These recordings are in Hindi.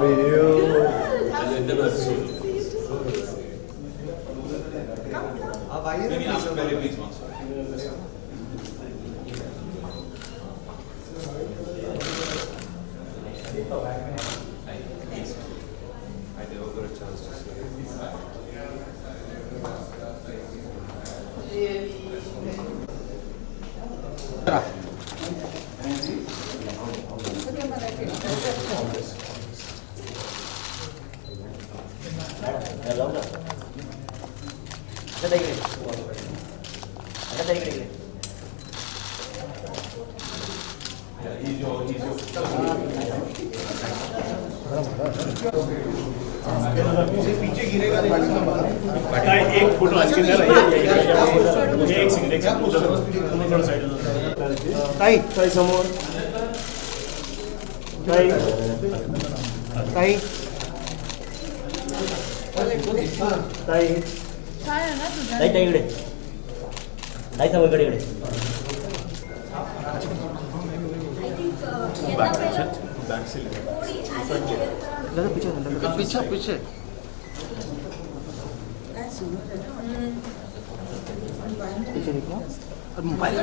are you? Maybe ask Pele please once. I never got a chance to say. एक फोटो आज के अंदर एक सेकंड थोड़ा साइड ताई समोर ताई ताई ताई ताई ताई इकडे ताई समोर इकडे बैक से पीछे पीछे पीछे देखो मोबाइल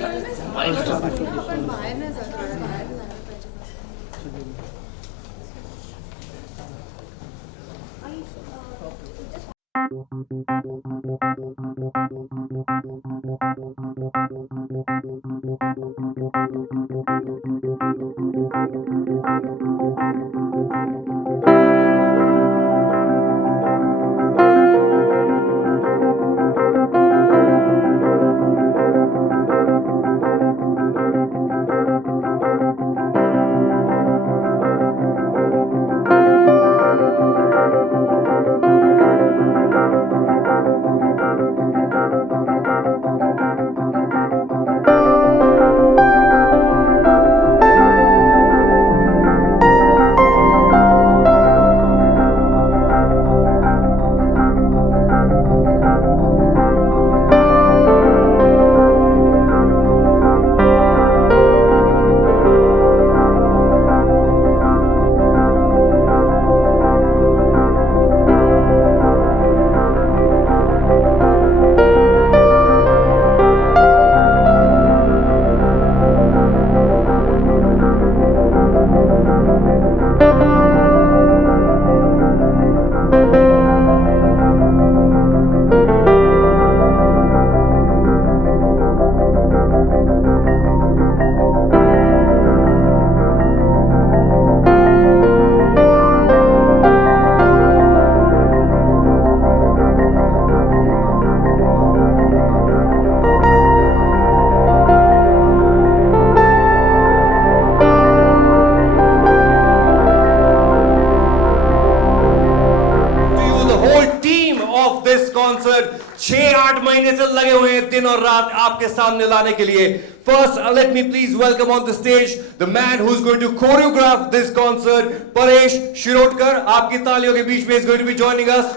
कॉन्सर्ट 6-8 महीने से लगे हुए हैं दिन और रात आपके सामने लाने के लिए. First, let me please welcome on the stage the man who's going to choreograph this concert, Paresh Shirodkar. आपकी तालियों के बीच में is going to be joining us.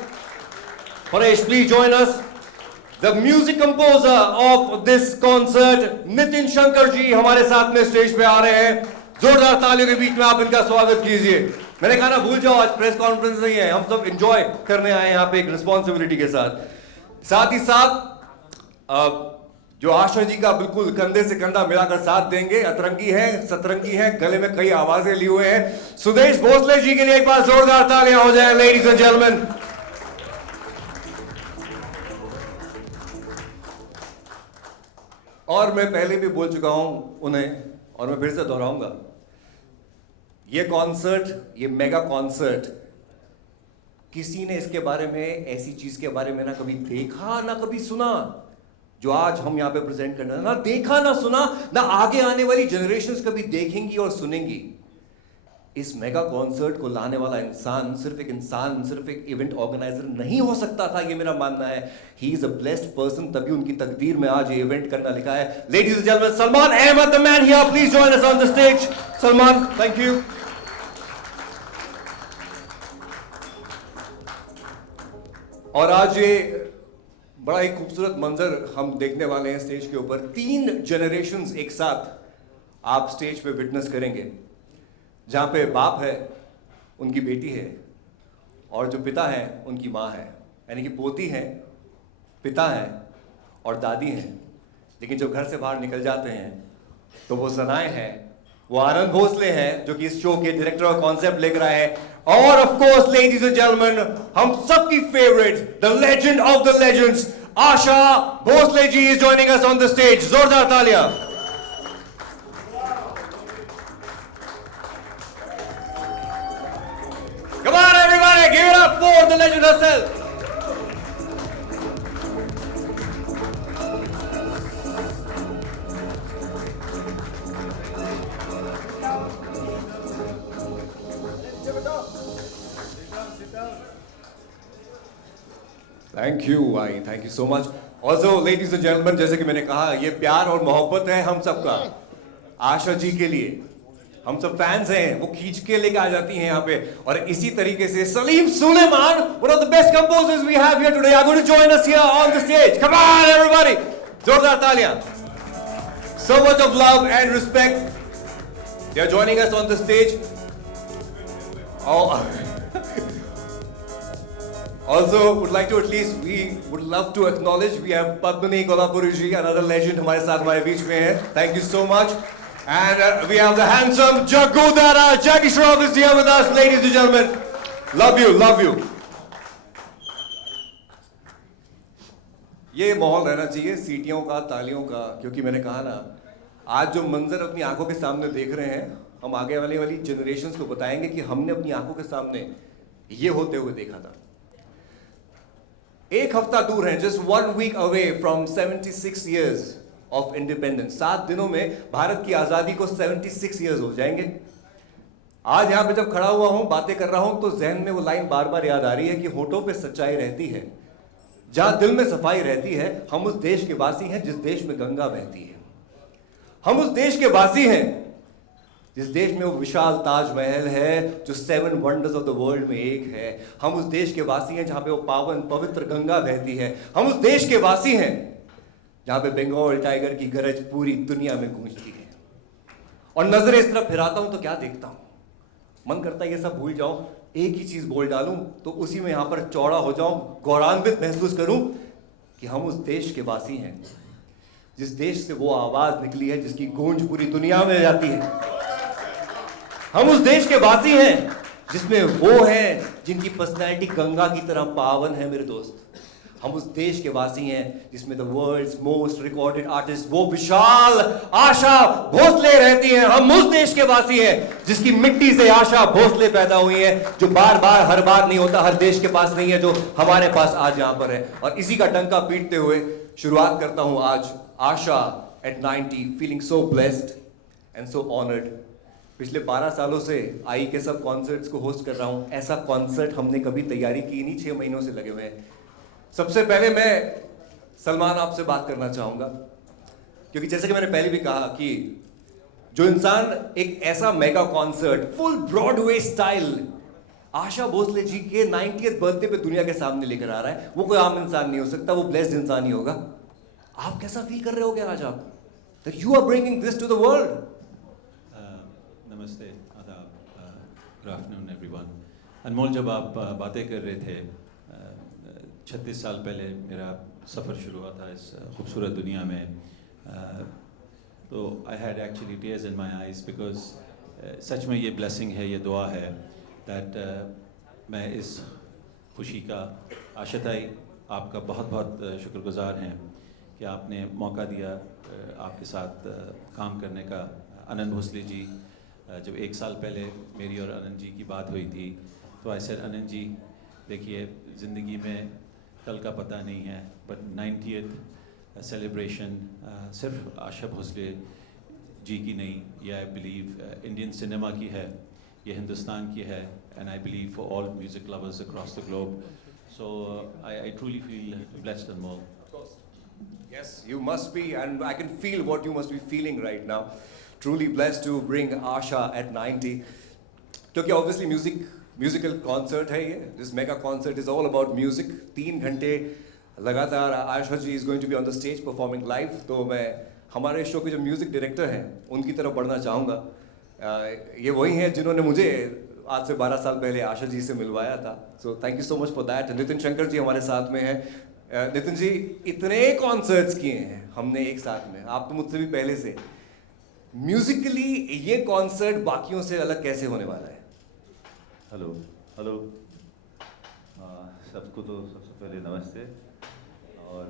Paresh, please join us. The music composer of this concert, Nitin Shankar ji हमारे साथ में स्टेज पे आ रहे हैं. जोरदार तालियों के बीच में आप इनका स्वागत कीजिए. मैंने कहा ना भूल जाओ, आज प्रेस कॉन्फ्रेंस नहीं है, हम सब एंजॉय करने आए हैं यहाँ पे एक रिस्पॉन्सिबिलिटी के साथ. साथ ही साथ जो आशा जी का बिल्कुल कंधे से कंधा मिलाकर साथ देंगे, अतरंगी है, सतरंगी है, गले में कई आवाजें लिए हुए हैं. सुदेश भोसले जी के लिए एक बार जोरदार तालियां हो जाए, लेडीज एंड जेंटलमैन. और मैं पहले भी बोल चुका हूं उन्हें और मैं फिर से दोहराऊंगा, ये कॉन्सर्ट, ये मेगा कॉन्सर्ट, किसी ने इसके बारे में, ऐसी चीज के बारे में ना कभी देखा ना कभी सुना जो आज हम यहां पे प्रेजेंट करना, ना देखा ना सुना, ना आगे आने वाली जनरेशंस कभी देखेंगी और सुनेंगी. इस मेगा कॉन्सर्ट को लाने वाला इंसान सिर्फ एक इवेंट ऑर्गेनाइजर नहीं हो सकता था, ये मेरा मानना है. He is a blessed person, तभी उनकी तकदीर में आज ये इवेंट करना लिखा है. Ladies and gentleman, Salman Ahmed, the man here, please join us on the stage. Salman, thank you. और आज ये बड़ा ही खूबसूरत मंजर हम देखने वाले हैं स्टेज के ऊपर. 3 जनरेशंस एक साथ आप स्टेज पे विटनेस करेंगे, जहां पे बाप है, उनकी बेटी है, और जो पिता है उनकी माँ है, यानी कि पोती है, पिता है और दादी हैं। लेकिन जब घर से बाहर निकल जाते हैं तो वो सनाए हैं, वो आनंद भोसले हैं जो कि इस शो के डायरेक्टर और कॉन्सेप्ट लेकर आए हैं। और of course ladies and gentleman, हम सबकी favourite, the legend of the legends, Asha Bhosle ji is joining us on the stage. जोरदार तालियां। Come on everybody, give it up for the legend herself. Thank you भाई, thank you so much. Also ladies and gentleman, जैसे कि मैंने कहा, ये प्यार और मोहब्बत है हम सबका आशा जी के लिए। हम सब फैंस हैं, वो खींच के लेके आ जाती हैं यहाँ पे। और इसी तरीके से Salim Suleman, one of the best composers we have here today, are going to join us here on the stage. Come on everybody, जोरदार तालियां। So much of love and respect. They are joining us on the stage. Oh. Also, would like to at least, we would love to acknowledge we have Padmini Kolhapuri ji, another legend हमारे साथ हमारे बीच में है. Thank you so much. And we have the handsome Jaggu Dara. Jackie Shroff is here with us, ladies and gentlemen. Love you, love you. ये माहौल रहना चाहिए सीटियों का, तालियों का, क्योंकि मैंने कहा ना, आज जो मंजर अपनी आंखों के सामने देख रहे हैं, हम आगे वाली जनरेशंस को बताएंगे कि हमने अपनी आंखों के सामने ये होते हुए देखा था। एक हफ्ता दूर है, just 1 week away from 76 years of independence. 7 दिनों में भारत की आजादी को 76 years हो जाएंगे। आज यहाँ पे जब खड़ा हुआ हूँ, बातें कर रहा हूँ, तो जहन में वो लाइन बार बार याद आ रही है कि होठों पे सच्चाई रहती है, जहां दिल में सफाई रहती है। हम उस देश के वासी हैं जिस देश में गंगा बहती है। हम उस देश के वासी हैं जिस देश में वो विशाल ताजमहल है जो 7 वंडर्स ऑफ द वर्ल्ड में एक है। हम उस देश के वासी हैं जहां पे वो पावन पवित्र गंगा बहती है। हम उस देश के वासी हैं जहां पे बंगाल टाइगर की गरज पूरी दुनिया में गूंजती है। और नजरें इस तरफ फिराता हूं तो क्या देखता हूं, मन करता है ये सब भूल जाऊं, एक ही चीज बोल डालूं तो उसी में यहां पर चौड़ा हो जाऊं, गौरवान्वित महसूस करूं कि हम उस देश के वासी हैं जिस देश से वो आवाज निकली है जिसकी गूंज पूरी दुनिया में जाती है। हम उस देश के वासी हैं जिसमें वो हैं जिनकी पर्सनैलिटी गंगा की तरह पावन है मेरे दोस्त। हम उस देश के वासी हैं जिसमें the world's most recorded artist वो विशाल आशा भोसले रहती हैं। हम उस देश के वासी हैं जिसकी मिट्टी से आशा भोसले पैदा हुई है, जो बार बार हर बार नहीं होता, हर देश के पास नहीं है, जो हमारे पास आज यहां पर है। और इसी का डंका पीटते हुए शुरुआत करता हूं आज Asha at 90, feeling so blessed and so honoured. पिछले 12 सालों से आई के सब कॉन्सर्ट्स को होस्ट कर रहा हूं। ऐसा कॉन्सर्ट हमने कभी तैयारी की नहीं, 6 महीनों से लगे हुए हैं। सबसे पहले मैं सलमान आपसे बात करना चाहूंगा, क्योंकि जैसे कि मैंने पहले भी कहा कि जो इंसान एक ऐसा mega concert full Broadway style Asha Bhosle ji के 90th बर्थडे पे दुनिया के सामने लेकर आ रहा है, वो कोई आम इंसान नहीं हो सकता, वो ब्लेस्ड इंसान ही होगा। आप कैसा फील कर रहे होगे आज आप, that you are bringing this to the world? नमस्ते, आदाब, गुड आफ्टरनून एवरीवन। अनमोल, जब आप बातें कर रहे थे, 36 साल पहले मेरा सफ़र शुरू हुआ था इस खूबसूरत दुनिया में, तो I had actually tears in my eyes because सच में ये ब्लेसिंग है, ये दुआ है दैट मैं इस खुशी का आशताई आपका बहुत बहुत शुक्रगुजार हैं कि आपने मौका दिया आपके साथ काम करने का। आनंद भोसले जी, जब 1 साल पहले मेरी और आनंद जी की बात हुई थी तो आई सेड, आनंद जी देखिए, ज़िंदगी में कल का पता नहीं है, बट 90th सेलिब्रेशन सिर्फ आशा भोसले जी की नहीं, ये आई बिलीव इंडियन सिनेमा की है, ये हिंदुस्तान की है, and I believe for all music lovers across the globe. So I truly feel blessed and more. Yes, you must be, and I can feel what you must be feeling right now. Truly blessed to bring Asha at 90. क्योंकि obviously musical concert है ये, this mega concert is all about music. 3 घंटे लगातार Asha ji is going to be on the stage performing live. तो मैं हमारे शो के जो म्यूजिक डायरेक्टर हैं उनकी तरफ बढ़ना चाहूँगा। ये वही हैं जिन्होंने मुझे आज से 12 साल पहले आशा जी से मिलवाया था, so thank you so much for that. Nitin Shankar ji हमारे साथ में हैं। नितिन जी, इतने कॉन्सर्ट्स किए हैं हमने एक साथ में, आप तो मुझसे भी पहले से, म्यूजिकली ये कॉन्सर्ट बाकियों से अलग कैसे होने वाला है? हेलो हेलो, सबको तो सबसे पहले नमस्ते। और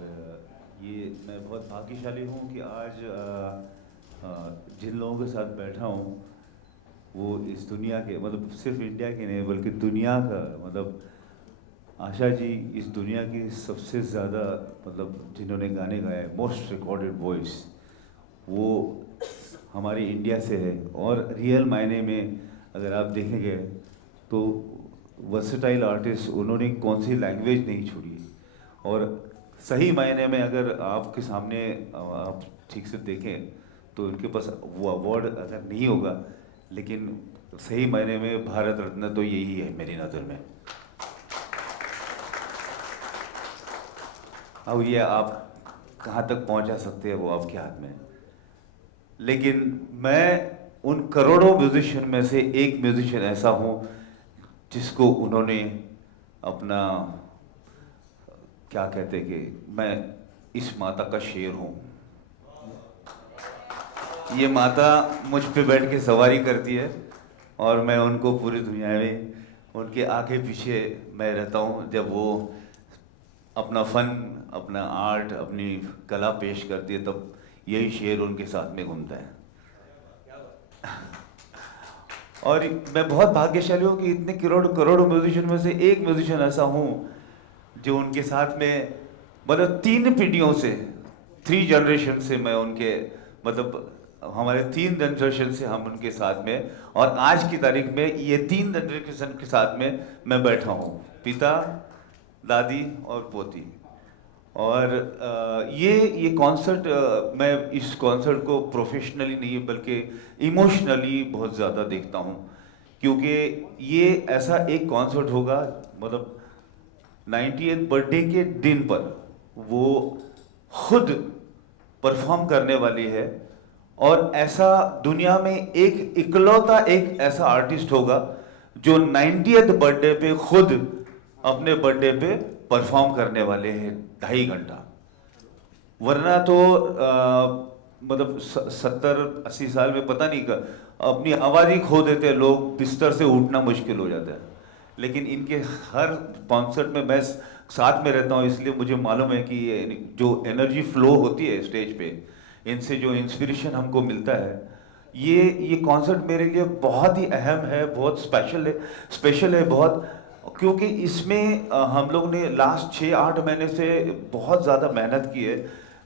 ये मैं बहुत भाग्यशाली हूँ कि आज जिन लोगों के साथ बैठा हूँ वो इस दुनिया के, मतलब सिर्फ इंडिया के नहीं बल्कि दुनिया का, मतलब आशा जी इस दुनिया की सबसे ज़्यादा, मतलब जिन्होंने गाने गाए, मोस्ट रिकॉर्डेड वॉइस, वो हमारी इंडिया से है। और रियल मायने में अगर आप देखेंगे तो वर्सेटाइल आर्टिस्ट, उन्होंने कौन सी लैंग्वेज नहीं छोड़ी। और सही मायने में अगर आपके सामने आप ठीक से देखें तो उनके पास वो अवार्ड अगर नहीं होगा, लेकिन सही मायने में भारत रत्न तो यही है मेरी नज़र में। अब ये आप कहाँ तक पहुँचा सकते हैं वो आपके हाथ में है। लेकिन मैं उन करोड़ों म्यूजिशियन में से एक म्यूजिशियन ऐसा हूँ जिसको उन्होंने अपना, क्या कहते हैं कि मैं इस माता का शेर हूँ। ये माता मुझ पे बैठ के सवारी करती है और मैं उनको पूरी दुनिया में उनके आगे पीछे मैं रहता हूँ। जब वो अपना फन, अपना आर्ट, अपनी कला पेश करती है तब यही शेर उनके साथ में घूमता है। और मैं बहुत भाग्यशाली हूँ कि इतने करोड़ों म्यूजिशियन में से एक म्यूजिशियन ऐसा हूँ जो उनके साथ में, मतलब 3 पीढ़ियों से, 3 जनरेशन से मैं उनके, मतलब हमारे 3 जनरेशन से हम उनके साथ में, और आज की तारीख में ये 3 जनरेशन के साथ में मैं बैठा हूँ, पिता, दादी और पोती। और ये कॉन्सर्ट, मैं इस कॉन्सर्ट को प्रोफेशनली नहीं बल्कि इमोशनली बहुत ज़्यादा देखता हूँ, क्योंकि ये ऐसा एक कॉन्सर्ट होगा, मतलब 90th बर्थडे के दिन पर वो खुद परफॉर्म करने वाली है। और ऐसा दुनिया में एक इकलौता एक ऐसा आर्टिस्ट होगा जो 90th बर्थडे पे खुद अपने बर्थडे पे परफॉर्म करने वाले हैं 2.5 घंटा। वरना तो मतलब 70-80 साल में पता नहीं अपनी आवाज़ ही खो देते हैं लोग, बिस्तर से उठना मुश्किल हो जाता है। लेकिन इनके हर कॉन्सर्ट में मैं साथ में रहता हूँ, इसलिए मुझे मालूम है कि जो एनर्जी फ्लो होती है स्टेज पे, इनसे जो इंस्पिरेशन हमको मिलता है, ये कॉन्सर्ट मेरे लिए बहुत ही अहम है, बहुत स्पेशल है बहुत, क्योंकि इसमें हम लोग ने लास्ट 6-8 महीने से बहुत ज़्यादा मेहनत की है।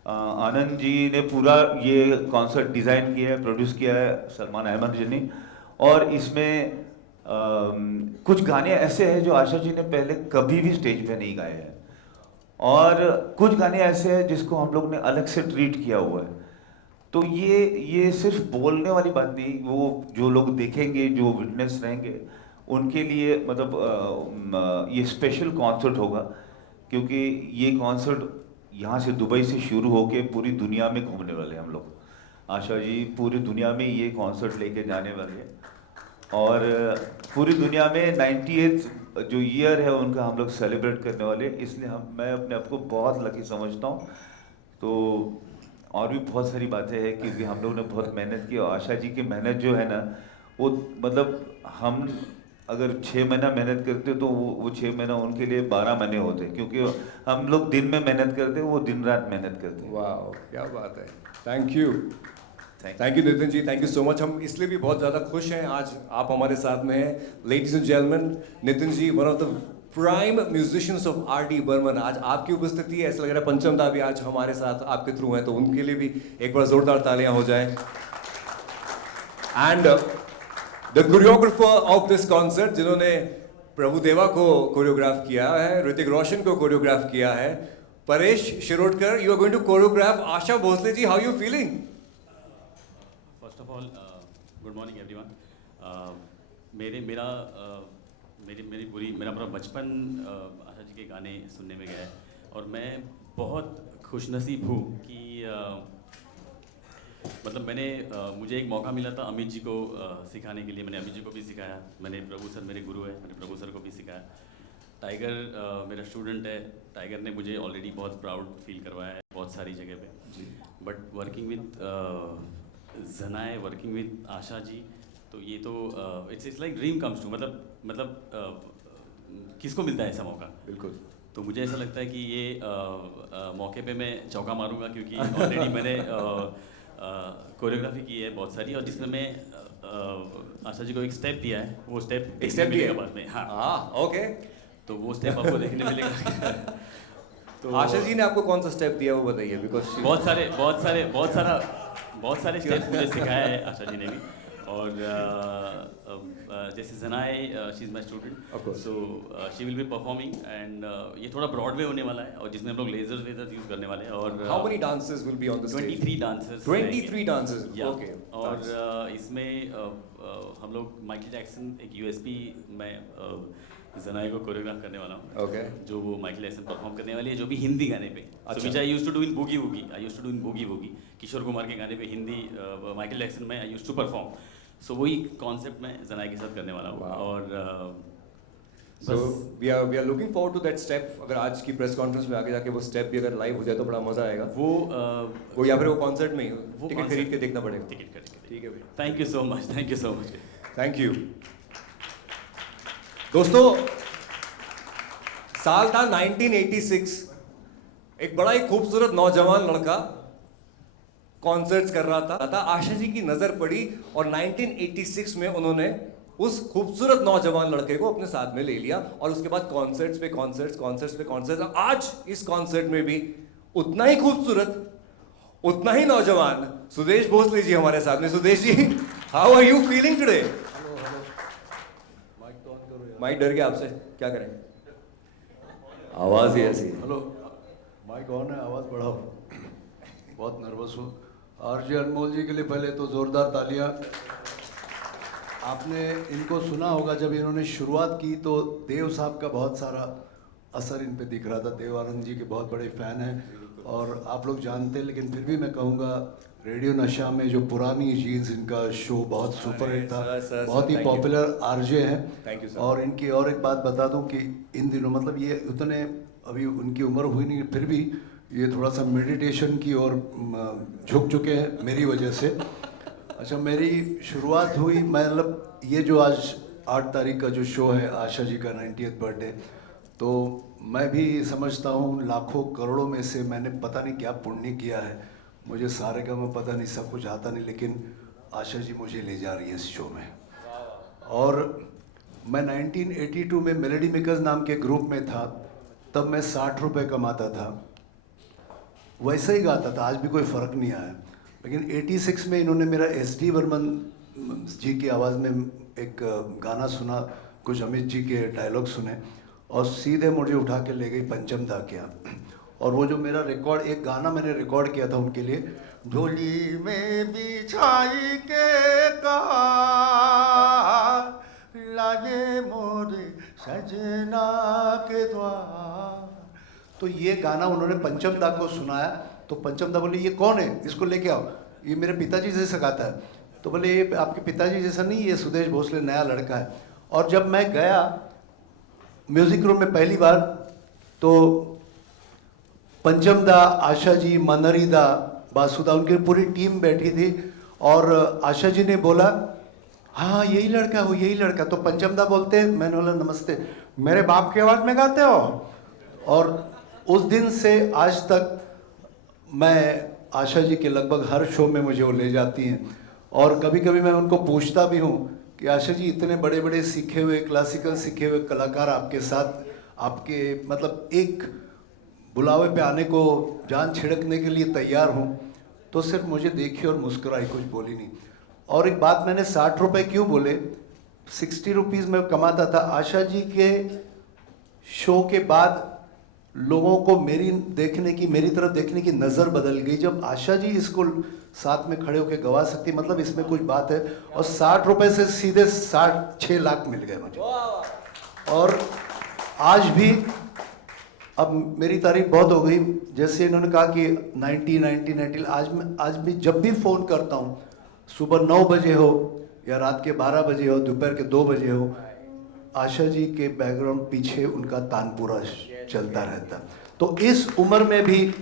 आनंद जी ने पूरा ये कॉन्सर्ट डिज़ाइन किया है, प्रोड्यूस किया है सलमान अहमद जी ने। और इसमें कुछ गाने ऐसे हैं जो आशा जी ने पहले कभी भी स्टेज पे नहीं गाए हैं, और कुछ गाने ऐसे हैं जिसको हम लोग ने अलग से ट्रीट किया हुआ है। तो ये सिर्फ बोलने वाली बात नहीं, वो जो लोग देखेंगे, जो विटनेस रहेंगे, उनके लिए मतलब ये स्पेशल कॉन्सर्ट होगा, क्योंकि ये कॉन्सर्ट यहाँ से दुबई से शुरू होके पूरी दुनिया में घूमने वाले हैं हम लोग। आशा जी पूरी दुनिया में ये कॉन्सर्ट लेके जाने वाले हैं, और पूरी दुनिया में 90th जो ईयर है उनका हम लोग सेलिब्रेट करने वाले हैं। इसलिए मैं अपने आप को बहुत लकी समझता हूँ। तो और भी बहुत सारी बातें हैं, क्योंकि हम लोग ने बहुत मेहनत की, और आशा जी की मेहनत जो है ना, वो मतलब हम अगर 6 महीना मेहनत करते तो वो 6 महीना उनके लिए 12 महीने होते, क्योंकि हम लोग दिन में मेहनत करते, वो दिन रात मेहनत करते। वाह, क्या बात है। Thank you Nitin ji, thank you so much. हम इसलिए भी बहुत ज़्यादा खुश हैं आज आप हमारे साथ में हैं। Ladies and gentleman, Nitin ji, one of the prime musicians of R.D. Burman, आज आपकी उपस्थिति है, ऐसा लग रहा है पंचम दा भी आज हमारे साथ आपके थ्रू हैं, तो उनके लिए भी एक बार जोरदार तालियां हो जाए। And the choreographer of this concert, जिन्होंने प्रभुदेवा को कोरियोग्राफ किया है, ऋतिक रोशन को कोरियोग्राफ किया है, Paresh Shirodkar, you are going to choreograph Asha Bhosle ji, how you feeling? First of all good morning everyone. मेरा पूरा बचपन आशा जी के गाने सुनने में गया है, और मैं बहुत खुशनसीब हूँ कि मतलब मुझे एक मौका मिला था अमित जी को सिखाने के लिए। मैंने अमित जी को भी सिखाया, मैंने प्रभु सर मेरे गुरु है, मैंने प्रभु सर को भी सिखाया। टाइगर मेरा स्टूडेंट है, टाइगर ने मुझे ऑलरेडी बहुत प्राउड फील करवाया है बहुत सारी जगह पे। बट वर्किंग विद जनाए, वर्किंग विद आशा जी, तो ये तो it's like dream comes true. मतलब किसको मिलता है ऐसा मौका? बिल्कुल। तो मुझे ऐसा लगता है कि ये मौके पे मैं चौका मारूंगा, क्योंकि ऑलरेडी मैंने कोरियोग्राफी की है बहुत सारी, और जिसमें मैं आशा जी को एक स्टेप दिया है, वो स्टेप दिया है? बाद में। हाँ, ओके। तो वो स्टेप आपको देखने मिलेगा। तो आशा जी ने आपको कौन सा स्टेप दिया वो बताइए, बिकॉज बहुत सारे स्टेप मुझे सिखाया है आशा जी ने भी। और जैसे जनाए, she is my student, so she will be performing, and ये थोड़ा ब्रॉडवे होने वाला है, और जिसमें हम लोग लेजर्स यूज़ करने वाले हैं। और how many dancers will be on the stage? 23 dancers. 23 dancers, okay. और इसमें हम लोग माइकल जैक्सन एक यूएसपी में जनाए को कोरियोग्राफ करने वाला हूँ। ओके। जो वो माइकल जैक्सन परफॉर्म करने वाली है, जो भी हिंदी गाने पे। Which I used to do in boogie woogie. Kishore Kumar के गाने पे हिंदी माइकल जैक्सन में I used to perform. So वही कॉन्सेप्ट में जनाए के साथ करने वाला हूँ। और So we are looking forward to that step. अगर आज की प्रेस कॉन्फ्रेंस में आगे जाके वो स्टेप भी अगर लाइव हो जाए तो बड़ा मजा आएगा। वो या फिर वो कॉन्सर्ट में ही टिकट खरीद के देखना पड़ेगा। टिकट खरीद। ठीक है भाई। Thank you so much, thank you so much. Thank you. दोस्तों, साल था 1986। एक बड़ा ही खूबसूरत नौजवान लड़का कॉन्सर्ट्स कर रहा था। आशा जी की नजर पड़ी और 1986 में उन्होंने उस खूबसूरत नौजवान लड़के को अपने साथ में ले लिया, और उसके बाद कॉन्सर्ट्स पे कॉन्सर्ट्स। आज इस कॉन्सर्ट में भी उतना ही खूबसूरत, उतना ही नौजवान सुदेश भोसले जी हमारे साथ में। Sudesh ji, how are you feeling today? Mike डर गया आपसे, क्या करें? आवाज ही ऐसी। हेलो, माइक ऑन है, आवाज बढ़ाओ। बहुत नर्वस हूँ। आरजे अनमोल जी के लिए पहले तो जोरदार तालियां। आपने इनको सुना होगा, जब इन्होंने शुरुआत की तो देव साहब का बहुत सारा असर इन पे दिख रहा था। देव आनंद जी के बहुत बड़े फ़ैन हैं और आप लोग जानते हैं, लेकिन फिर भी मैं कहूँगा रेडियो नशा में जो पुरानी जीन्स, इनका शो बहुत सुपर हिट था, बहुत ही पॉपुलर आरजे हैं। और इनकी और एक बात बता दूं कि इन दिनों, मतलब ये उतने अभी उनकी उम्र हुई नहीं, फिर भी ये थोड़ा सा मेडिटेशन की ओर झुक चुके हैं मेरी वजह से। अच्छा, मेरी शुरुआत हुई, मतलब ये जो आज 8 तारीख का जो शो है आशा जी का 90th बर्थडे, तो मैं भी समझता हूँ लाखों करोड़ों में से मैंने पता नहीं क्या पुण्य किया है। मुझे सारे का मैं पता नहीं, सब कुछ आता नहीं, लेकिन आशा जी मुझे ले जा रही है इस शो में। और मैं 1982 में मेलोडी मेकर्स नाम के ग्रुप में था, तब मैं 60 रुपये कमाता था, वैसे ही गाता था, आज भी कोई फ़र्क नहीं आया। लेकिन 86 में इन्होंने मेरा SD बर्मन जी की आवाज़ में एक गाना सुना, कुछ अमित जी के डायलॉग सुने, और सीधे मुझे उठा के ले गई पंचम दा क्या। और वो जो मेरा रिकॉर्ड, एक गाना मैंने रिकॉर्ड किया था उनके लिए, झोली में बिछाई के कहा लागे मोरे सजना के द्वार। तो ये गाना उन्होंने पंचम दा को सुनाया, तो पंचम दा बोले ये कौन है, इसको लेके आओ, ये मेरे पिताजी जैसा गाता है। तो बोले ये आपके पिताजी जैसा नहीं, ये सुदेश भोसले नया लड़का है। और जब मैं गया म्यूजिक रूम में पहली बार, तो पंचम दा, आशा जी, मनरी दा, बासुदा, उनकी पूरी टीम बैठी थी। और आशा जी ने बोला हाँ यही लड़का हो, यही लड़का। तो पंचम दा बोलते, मैंने बोला नमस्ते, मेरे बाप की आवाज़ में गाते हो। और उस दिन से आज तक मैं आशा जी के लगभग हर शो में मुझे वो ले जाती हैं। और कभी कभी मैं उनको पूछता भी हूँ कि आशा जी, इतने बड़े बड़े सीखे हुए, क्लासिकल सीखे हुए कलाकार आपके साथ, आपके मतलब एक बुलावे पे आने को जान छिड़कने के लिए तैयार हूँ, तो सिर्फ मुझे देखी और मुस्कुराई, कुछ बोली नहीं। और एक बात, मैंने 60 रुपये क्यों बोले, 60 रुपीज़ में कमाता था। आशा जी के शो के बाद लोगों को मेरी तरफ देखने की नज़र बदल गई। जब आशा जी इसको साथ में खड़े होकर गवा सकती, मतलब इसमें कुछ बात है। और 60 रुपये से सीधे 6 लाख मिल गए मुझे। और आज भी अब मेरी तारीफ बहुत हो गई, जैसे इन्होंने कहा कि 90 आज मैं जब भी फ़ोन करता हूँ, सुबह 9 बजे हो या रात के 12 बजे हो, दोपहर के 2 बजे हो, आशा जी के बैकग्राउंड पीछे उनका तानपुरा चलता रहता। तो इस उम्र में भी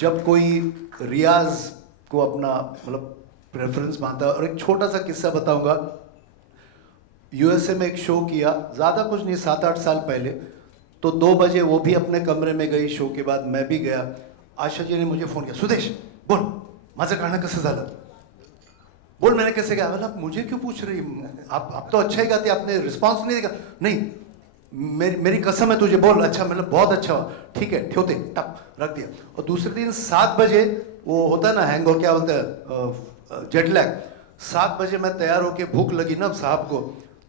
जब कोई रियाज को अपना मतलब प्रेफरेंस मानता है। और एक छोटा सा किस्सा बताऊंगा, यूएसए में एक शो किया, ज़्यादा कुछ नहीं, 7-8 साल पहले। तो 2 बजे वो भी अपने कमरे में गई, शो के बाद मैं भी गया। आशा जी ने मुझे फ़ोन किया, सुदेश बोल माझं गाणं कसं झालं, बोल मैंने कैसे गाया। बोला मुझे क्यों पूछ रही, आप तो अच्छा ही गाती, आपने रिस्पॉन्स नहीं दिया। नहीं मेरी कसम है तुझे, बोल। अच्छा मतलब बहुत अच्छा हुआ, ठीक है ठेवते, टप रख दिया। और दूसरे दिन 7 बजे वो होता है ना हैंग, और क्या बोलते हैं जेट लैग, 7 बजे मैं तैयार होके, भूख लगी ना साहब को,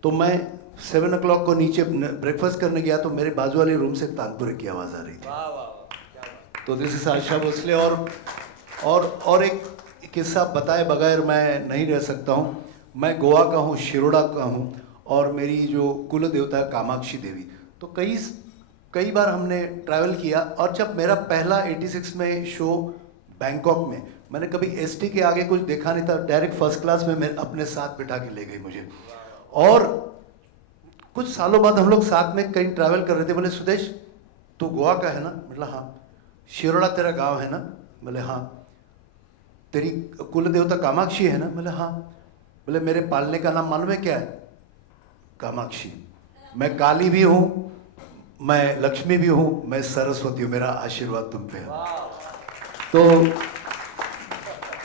तो मैं 7 o'clock को नीचे ब्रेकफास्ट करने गया, तो मेरे बाजू वाले रूम से तानपुरे की आवाज़ आ रही थी। तो दिस इज आशा भोसले। और एक किस्सा बताए बगैर मैं नहीं रह सकता हूँ। मैं गोवा का हूँ, शिरोडा का हूँ, और मेरी जो कुल देवता है कामाक्षी देवी। तो कई बार हमने ट्रैवल किया, और जब मेरा पहला 86 में शो बैंकॉक में, मैंने कभी एसटी के आगे कुछ देखा नहीं था, डायरेक्ट फर्स्ट क्लास में मैं अपने साथ बिठा के ले गई मुझे। और कुछ सालों बाद हम लोग साथ में कहीं ट्रैवल कर रहे थे। बोले सुदेश तू गोवा का है ना, मतलब हाँ। शिरोडा तेरा गांव है ना, बोले हाँ। तेरी कुल देवता कामाक्षी है ना, बोले हाँ। बोले मेरे पालने का नाम मालूम है क्या है, कामाक्षी। मैं काली भी हूँ, मैं लक्ष्मी भी हूँ, मैं सरस्वती हूँ, मेरा आशीर्वाद तुम पे है। तो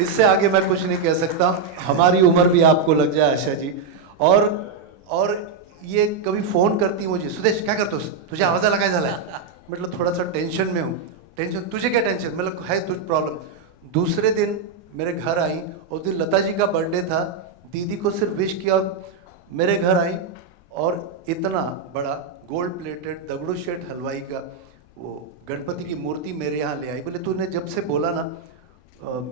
इससे आगे मैं कुछ नहीं कह सकता। हमारी उम्र भी आपको लग जाए आशा जी। और ये कभी फ़ोन करती मुझे, सुदेश क्या करतोस, तुझे आवाजा लगाय झालाय, मतलब थोड़ा सा टेंशन में हूँ। टेंशन तुझे क्या टेंशन, मतलब है तुझ प्रॉब्लम। दूसरे दिन मेरे घर आई, उस दिन लता जी का बर्थडे था, दीदी को सिर्फ विश किया, मेरे घर आई और इतना बड़ा गोल्ड प्लेटेड दगड़ू शेठ हलवाई का वो गणपति की मूर्ति मेरे यहाँ ले आई। बोले तूने जब से बोला ना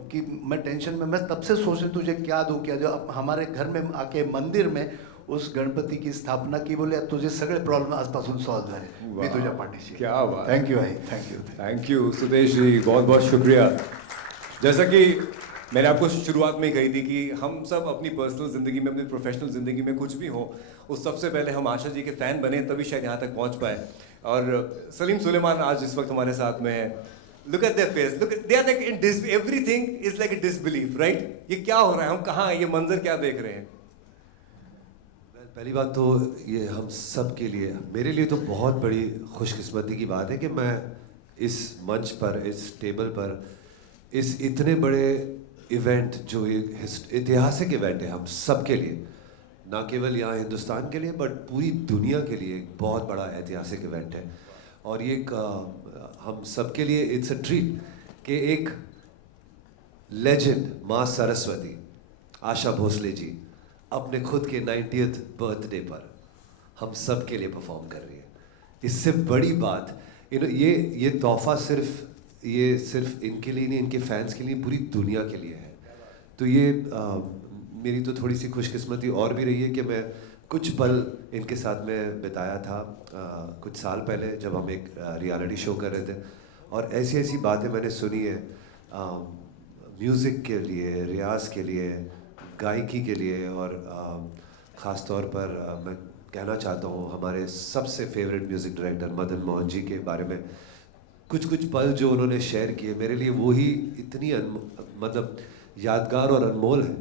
कि मैं टेंशन में, मैं तब से सोच रही तुझे क्या दूँ क्या जो। अब हमारे घर में आके मंदिर में उस गणपति की स्थापना की, बोले तुझे सगळे प्रॉब्लेम आजपासून सॉल्व झाले, मी तुझ्या पाठीशी। क्या बात, थैंक यू भाई, थैंक यू सुदेश जी, बहुत बहुत शुक्रिया। जैसा कि मैंने आपको शुरुआत में कही थी कि हम सब अपनी पर्सनल ज़िंदगी में, अपनी प्रोफेशनल ज़िंदगी में कुछ भी हो, उस सबसे पहले हम आशा जी के फ़ैन बने, तभी शायद यहाँ तक पहुँच पाए। और सलीम सुलेमान आज इस वक्त हमारे साथ में है। Look at their face, look they are like in everything is like a disbelief, right. ये क्या हो रहा है, हम कहाँ हैं, ये मंजर क्या देख रहे हैं। पहली बात तो ये हम सब के लिए, मेरे लिए तो बहुत बड़ी खुशकिस्मती की बात है कि मैं इस मंच पर, इस टेबल पर, इस इतने बड़े इवेंट जो एक ऐतिहासिक इवेंट है हम सब के लिए, ना केवल यहाँ हिंदुस्तान के लिए बट पूरी दुनिया के लिए एक बहुत बड़ा ऐतिहासिक इवेंट है। और ये हम सब के लिए इट्स अ ट्रीट कि एक लेजेंड माँ सरस्वती आशा भोसले जी अपने खुद के 90th बर्थडे पर हम सब के लिए परफॉर्म कर रही है। इससे बड़ी बात ये तोहफा सिर्फ इनके लिए नहीं, इनके फैंस के लिए, पूरी दुनिया के लिए है। तो ये मेरी तो थोड़ी सी खुशकिस्मती और भी रही है कि मैं कुछ पल इनके साथ में बिताया था कुछ साल पहले जब हम एक रियलिटी शो कर रहे थे। और ऐसी ऐसी बातें मैंने सुनी है म्यूज़िक के लिए, रियाज के लिए, गायकी के लिए। और ख़ास तौर पर मैं कहना चाहता हूँ हमारे सबसे favourite music director Madan Mohan ji के बारे में कुछ पल जो उन्होंने शेयर किए, मेरे लिए वो ही इतनी मतलब यादगार और अनमोल है।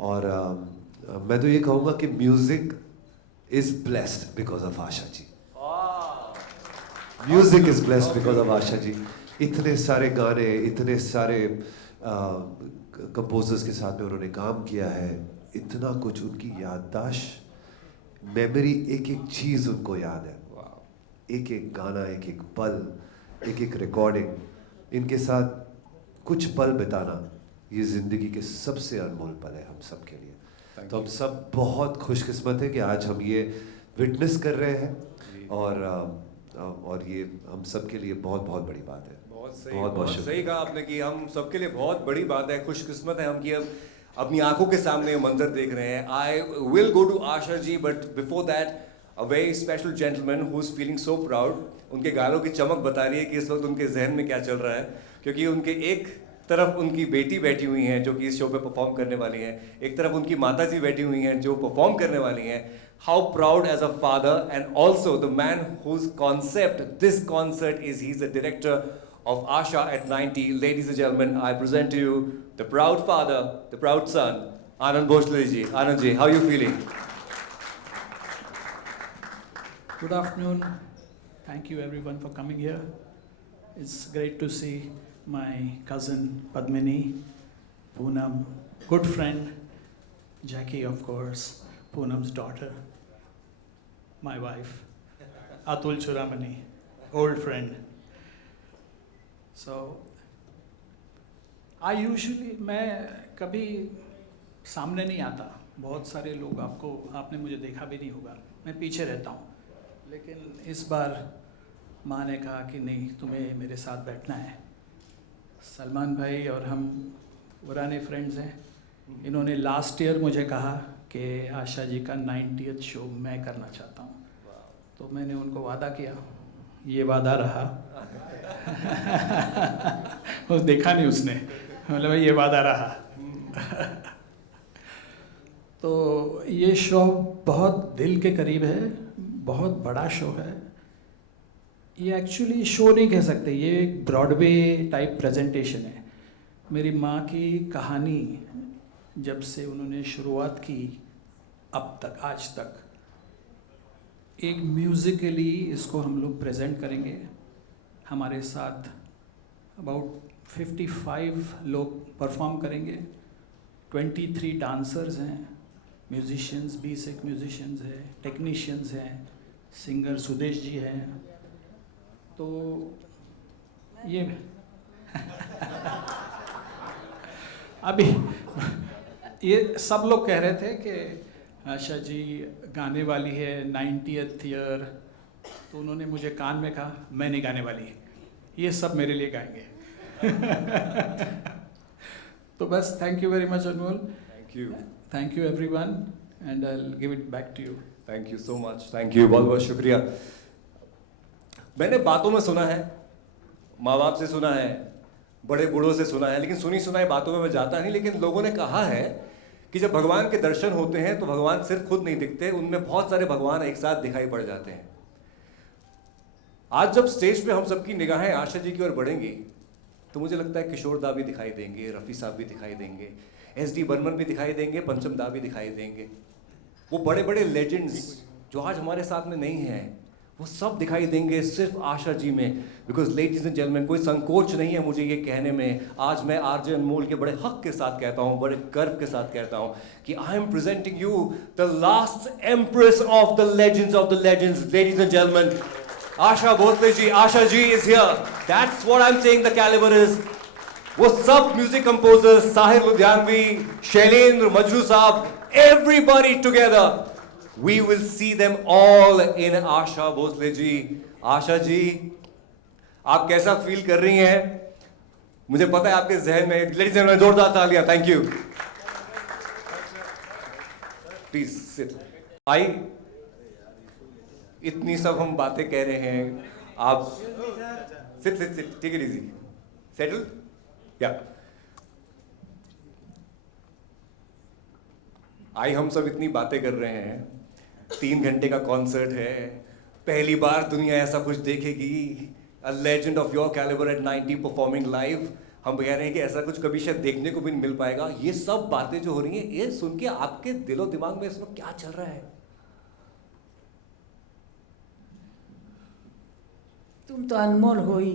और मैं तो ये कहूँगा कि music is blessed because of Asha ji. Music is blessed because of Asha ji. इतने सारे गाने, इतने सारे कंपोजर्स के साथ में उन्होंने काम किया है, इतना कुछ, उनकी याददाश्त, मेमोरी, एक एक चीज़ उनको याद है, एक एक गाना, एक एक पल, एक एक रिकॉर्डिंग, इनके साथ कुछ पल बिताना ये ज़िंदगी के सबसे अनमोल पल है हम सब के लिए। तो हम सब बहुत खुशकिस्मत हैं कि आज हम ये विटनेस कर रहे हैं और ये हम सब के लिए बहुत बहुत बड़ी बात है। बहुत सही कहा आपने कि हम सबके लिए बहुत बड़ी बात है, खुशकिस्मत है हम कि अब अपनी आंखों के सामने मंजर देख रहे हैं। I will go to Asha ji, but before that a very special gentleman who's feeling so proud. उनके गालों की चमक बता रही है कि इस वक्त उनके जहन में क्या चल रहा है, क्योंकि उनके एक तरफ उनकी बेटी बैठी हुई हैं जो कि इस शो पे परफॉर्म करने वाली हैं, एक तरफ उनकी माताजी बैठी हुई हैं जो परफॉर्म करने वाली हैं. How proud as a father, and also the man whose concept this concert is. He's the director of Asha at 90. Ladies and gentlemen, I present to you the proud father, the proud son, Anand Bhosle ji. Anand ji, how are you feeling? Good afternoon. Thank you everyone for coming here. It's great to see my cousin Padmini, Poonam, good friend, Jackie of course, Poonam's daughter, my wife, Atul Churamani, old friend. So, मैं कभी सामने नहीं आता, बहुत सारे लोग आपने मुझे देखा भी नहीं होगा, मैं पीछे रहता हूँ, लेकिन इस बार माँ ने कहा कि नहीं, तुम्हें मेरे साथ बैठना है. सलमान भाई और हम पुराने फ्रेंड्स हैं. इन्होंने लास्ट ईयर मुझे कहा कि आशा जी का 90th शो मैं करना चाहता हूँ, तो मैंने उनको वादा किया, ये वादा रहा. उस देखा नहीं उसने, मतलब ये वादा रहा. तो ये शो बहुत दिल के करीब है, बहुत बड़ा शो है. ये एक्चुअली शो नहीं कह सकते, ये एक ब्रॉडवे टाइप प्रेजेंटेशन है. मेरी माँ की कहानी जब से उन्होंने शुरुआत की अब तक, आज तक, एक म्यूज़िकली इसको हम लोग प्रेजेंट करेंगे. हमारे साथ अबाउट 55 लोग परफॉर्म करेंगे. 23 डांसर्स हैं, म्यूजिशियंस 20 एक म्यूजिशियंस हैं, टेक्नीशियंस हैं, सिंगर सुदेश जी हैं. तो ये अभी ये सब लोग कह रहे थे कि आशा जी गाने वाली है 90th ईयर, तो उन्होंने मुझे कान में कहा मैं नहीं गाने वाली, ये सब मेरे लिए गाएंगे. तो बस thank you very much Anmol. Thank you everyone, and I will give it back to you. Thank you so much. Thank you, बहुत बहुत शुक्रिया. मैंने बातों में सुना है, माँ बाप से सुना है, बड़े बूढ़ों से सुना है, लेकिन सुनी सुनाई बातों में मैं जाता नहीं. लेकिन लोगों ने कहा है कि जब भगवान के दर्शन होते हैं तो भगवान सिर्फ खुद नहीं दिखते, उनमें बहुत सारे भगवान एक साथ दिखाई पड़ जाते हैं. आज जब स्टेज पे हम सबकी निगाहें आशा जी की ओर बढ़ेंगी तो मुझे लगता है किशोर दा भी दिखाई देंगे, रफ़ी साहब भी दिखाई देंगे, SD बर्मन भी दिखाई देंगे, पंचम दा भी दिखाई देंगे. वो बड़े बड़े लेजेंड्स जो आज हमारे साथ में नहीं हैं, वो सब दिखाई देंगे सिर्फ आशा जी में. बिकॉज लेडीज एंड जेंटलमैन, कोई संकोच नहीं है मुझे ये कहने में, आज मैं आरजे अनमोल के बड़े हक के साथ कहता हूँ, बड़े गर्व के साथ कहता हूँ कि I am presenting you the last empress of the legends, ladies and gentleman, Asha Bhosle ji. Asha ji is here. That's what I am saying the calibre is. वो सब music composers, Sahir Ludhianvi, Shailendra, Majrooh sahab, everybody together, we will see them all in Asha Bhosle ji. Asha ji, आप कैसा फील कर रही हैं? मुझे पता है आपके जहन में. लेडीज एंड जेंटलमैन, जोरदार तालियां. Thank you. Please sit. I इतनी सब हम बातें कह रहे हैं, आप sit sit sit, take it easy, settle. या आई हम सब इतनी बातें कर रहे हैं, 3 घंटे का कॉन्सर्ट है, पहली बार दुनिया ऐसा कुछ देखेगी. A legend of your calibre at 90 performing live. हम कह रहे हैं कि ऐसा कुछ कभी शायद देखने को भी नहीं मिल पाएगा. ये सब बातें जो हो रही हैं, ये सुन के आपके दिलो दिमाग में इस वक्त क्या चल रहा है? तुम तो अनमोल हो ही.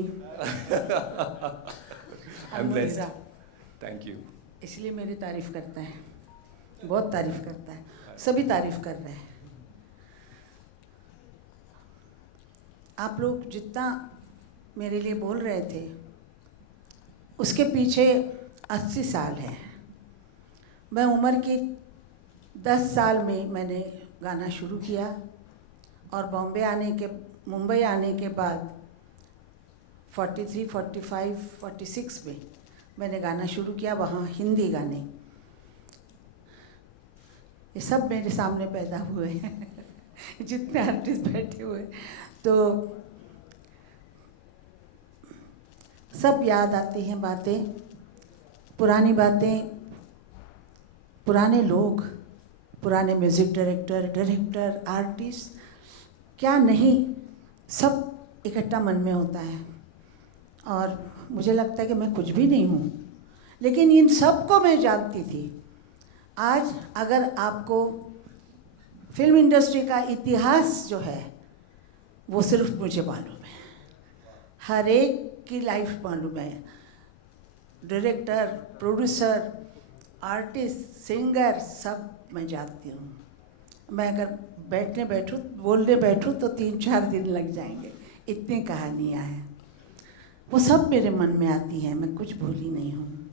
Thank you. इसलिए मेरी तारीफ करता है, बहुत तारीफ करता है, सभी तारीफ कर रहे हैं. आप लोग जितना मेरे लिए बोल रहे थे, उसके पीछे 80 साल है. मैं उम्र की 10 साल में मैंने गाना शुरू किया, और मुंबई आने के बाद 43, 45, 46 में मैंने गाना शुरू किया, वहाँ हिंदी गाने. ये सब मेरे सामने पैदा हुए हैं. जितने आर्टिस्ट बैठे हुए, तो सब याद आती हैं बातें, पुरानी बातें, पुराने लोग, पुराने म्यूज़िक डायरेक्टर, आर्टिस्ट, क्या नहीं, सब इकट्ठा मन में होता है। और मुझे लगता है कि मैं कुछ भी नहीं हूँ, लेकिन इन सबको मैं जानती थी। आज अगर आपको फिल्म इंडस्ट्री का इतिहास जो है वो सिर्फ मुझे मालूम है, हर एक की लाइफ मालूम है, डायरेक्टर, प्रोड्यूसर, आर्टिस्ट, सिंगर, सब मैं जानती हूँ। मैं अगर बोलने बैठूँ तो 3-4 दिन लग जाएंगे, इतनी कहानियाँ हैं, वो सब मेरे मन में आती हैं, मैं कुछ भूली नहीं हूँ।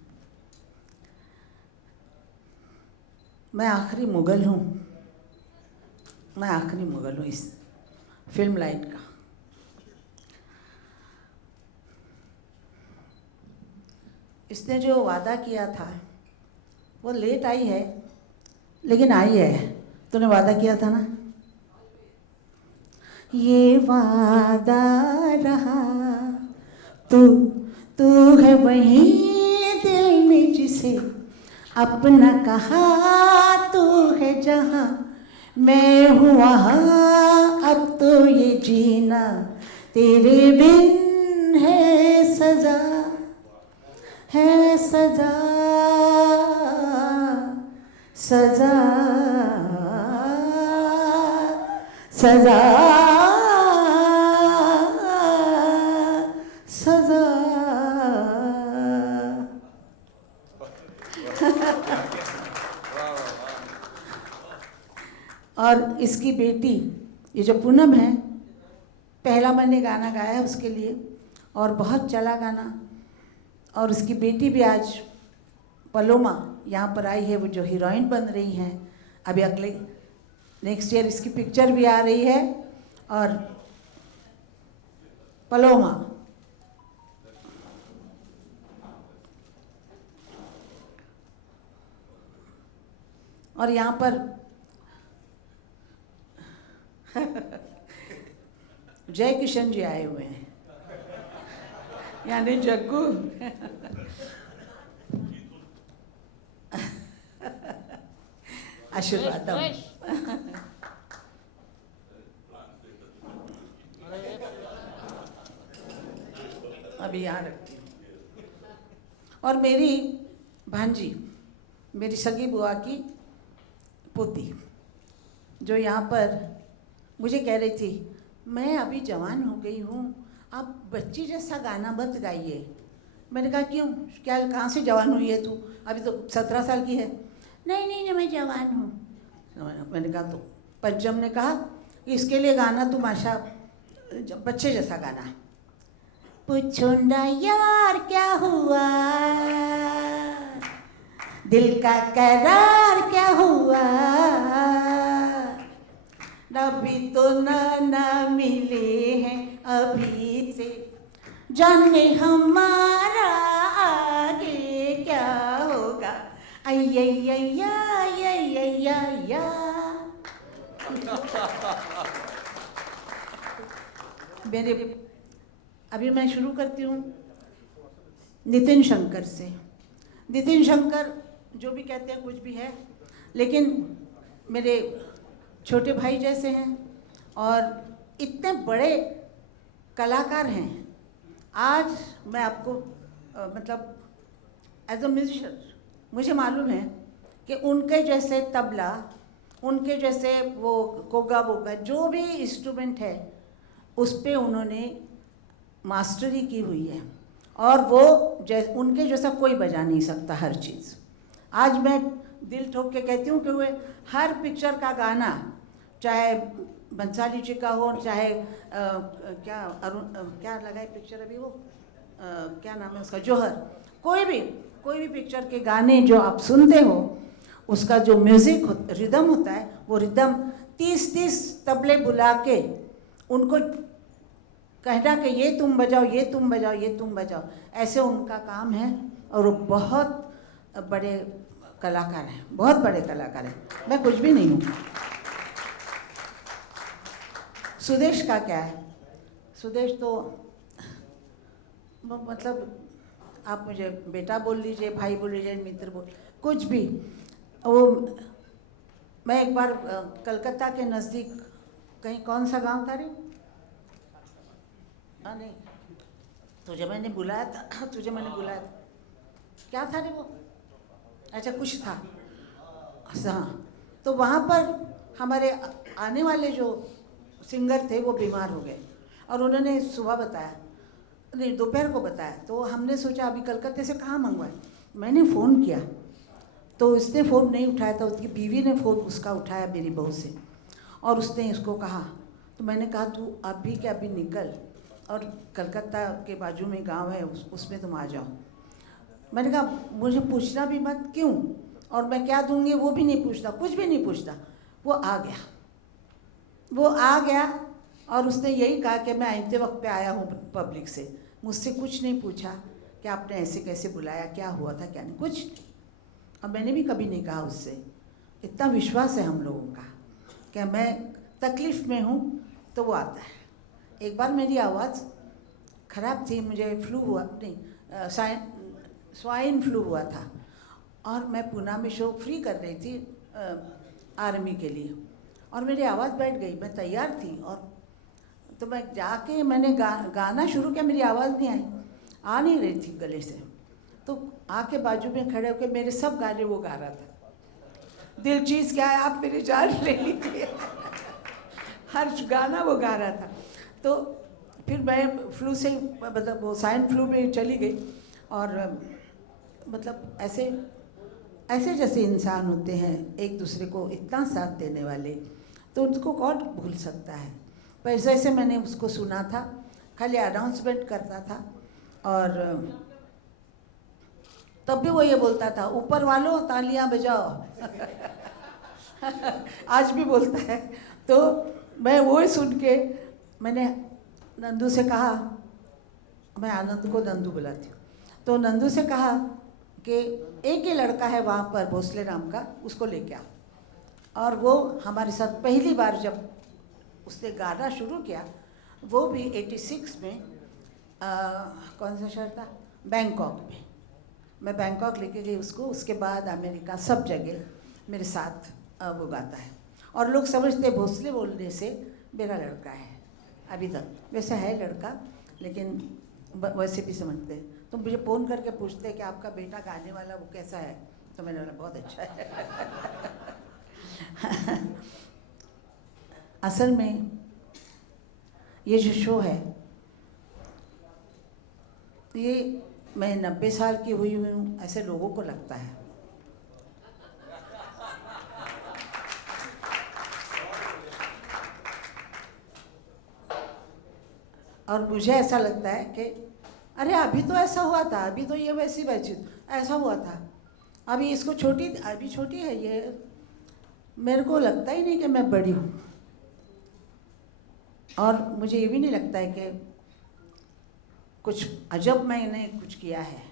मैं आखिरी मुगल हूँ, मैं आखिरी मुगल हूँ इस फिल्म लाइन का। इसने जो वादा किया था वो लेट आई है, लेकिन आई है। तूने वादा किया था ना, ये वादा रहा, तू है वही दिल ने जिसे अपना कहा, तू है जहाँ मैं हूँ वहाँ, अब तो ये जीना तेरे बिन है सजा, है सजा, सजा, सजा, सजा। और इसकी बेटी, ये जो पूनम है, पहला मैंने गाना गाया है उसके लिए और बहुत चला गाना। और उसकी बेटी भी आज पलोमा यहाँ पर आई है, वो जो हीरोइन बन रही हैं। अभी अगले नेक्स्ट ईयर इसकी पिक्चर भी आ रही है। और पलोमा और यहाँ पर जय किशन जी आए हुए हैं, यानी जग्गू। आशीर्वाद अभी यहाँ रखती हूँ। और मेरी भांजी, मेरी सगी बुआ की पोती, जो यहाँ पर मुझे कह रही थी, मैं अभी जवान हो गई हूँ, आप बच्ची जैसा गाना मत गाइए। मैंने कहा क्यों, क्या कहाँ से जवान हुई है तू, अभी तो 17 साल की है। नहीं मैं जवान हूँ। मैंने कहा तो पंचम ने कहा कि इसके लिए गाना तू माशा बच्चे जैसा गाना। पूछो ना यार क्या हुआ, दिल का करार क्या हुआ, अभी तो ना मिले हैं अभी से, जाने हमारा आगे क्या होगा। अय्या मेरे अभी मैं शुरू करती हूँ नितिन शंकर से। नितिन शंकर जो भी कहते हैं कुछ भी है, लेकिन मेरे छोटे भाई जैसे हैं और इतने बड़े कलाकार हैं। आज मैं आपको मतलब एज अ म्यूजिशियन मुझे मालूम है कि उनके जैसे तबला, उनके जैसे वो कोगा बोगा जो भी इंस्ट्रूमेंट है उस पे उन्होंने मास्टरी की हुई है, और वो उनके जैसा कोई बजा नहीं सकता हर चीज़। आज मैं दिल ठोक के कहती हूँ कि वे हर पिक्चर का गाना, चाहे बंसाली जी का हो, चाहे क्या लगा है पिक्चर अभी वो क्या नाम है उसका, जौहर, कोई भी पिक्चर के गाने जो आप सुनते हो, उसका जो म्यूज़िक रिदम होता है, वो रिदम 30 तबले बुला के उनको कहना कि ये तुम बजाओ, ये तुम बजाओ, ये तुम बजाओ, ऐसे उनका काम है। और वो बहुत बड़े कलाकार हैं, बहुत बड़े कलाकार हैं। मैं कुछ भी नहीं हूँ। सुदेश का क्या है, सुदेश तो मतलब आप मुझे बेटा बोल लीजिए, भाई बोल लीजिए, मित्र बोल, कुछ भी। वो मैं एक बार कलकत्ता के नज़दीक कहीं, कौन सा गांव था रे? नहीं, तुझे मैंने बुलाया था, तुझे मैंने बुलाया था, क्या था रे वो? अच्छा कुछ था, हाँ। तो वहाँ पर हमारे आने वाले जो सिंगर थे वो बीमार हो गए और उन्होंने सुबह बताया, नहीं दोपहर को बताया। तो हमने सोचा अभी कलकत्ते से कहाँ मंगवाए। मैंने फ़ोन किया तो उसने फ़ोन नहीं उठाया था, उसकी बीवी ने फ़ोन उसका उठाया मेरी बहू से, और उसने इसको कहा। तो मैंने कहा तू अभी के अभी निकल और कलकत्ता के बाजू में गांव है उसमें तुम आ जाओ। मैंने कहा मुझे पूछना भी मत, क्यों, और मैं क्या दूंगी वो भी नहीं पूछता, कुछ भी नहीं पूछता। वो आ गया, वो आ गया और उसने यही कहा कि मैं आते वक्त पे आया हूँ पब्लिक से, मुझसे कुछ नहीं पूछा कि आपने ऐसे कैसे बुलाया, क्या हुआ था, क्या नहीं, कुछ। और मैंने भी कभी नहीं कहा उससे। इतना विश्वास है हम लोगों का कि मैं तकलीफ़ में हूँ तो वो आता है। एक बार मेरी आवाज़ ख़राब थी, मुझे फ्लू हुआ, नहीं स्वाइन फ्लू हुआ था, और मैं पूना में शो फ्री कर रही थी आर्मी के लिए, और मेरी आवाज़ बैठ गई। मैं तैयार थी और तो मैं जाके मैंने गाना शुरू किया, मेरी आवाज़ नहीं आई, आ नहीं रही थी गले से। तो आके बाजू में खड़े होकर मेरे सब गाने वो गा रहा था। दिल चीज़ क्या है आप मेरी जान ले लीजिए, हर गाना वो गा रहा था। तो फिर मैं फ्लू से, मतलब वो स्वाइन फ्लू में चली गई, और मतलब ऐसे जैसे इंसान होते हैं एक दूसरे को इतना साथ देने वाले, तो उनको कौन भूल सकता है। पर जैसे मैंने उसको सुना था, खाली अनाउंसमेंट करता था, और तब भी वो ये बोलता था ऊपर वालों तालियां बजाओ आज भी बोलता है। तो मैं वो सुन के मैंने नंदू से कहा, मैं आनंद को नंदू बुलाती हूँ, तो नंदू से कहा कि एक ही लड़का है वहाँ पर भोसले नाम का, उसको लेके आ। और वो हमारे साथ पहली बार जब उसने गाना शुरू किया, वो भी 86 में कौन सा शहर था, बैंकॉक में। मैं बैंकॉक लेके गई उसको, उसके बाद अमेरिका, सब जगह मेरे साथ वो गाता है। और लोग समझते भोसले बोलने से मेरा लड़का है, अभी तक वैसे है लड़का, लेकिन वैसे भी समझते हैं। तो मुझे फ़ोन करके पूछते हैं कि आपका बेटा गाने वाला वो कैसा है, तो मैंने बोला बहुत अच्छा है असल में ये जो शो है, ये मैं 90 साल की हुई हूँ ऐसे लोगों को लगता है। और मुझे ऐसा लगता है कि अरे अभी तो ऐसा हुआ था, अभी तो ये वैसी ऐसा हुआ था, अभी इसको अभी छोटी है ये, मेरे को लगता ही नहीं कि मैं बड़ी हूँ। और मुझे ये भी नहीं लगता है कि कुछ अजब मैंने कुछ किया है।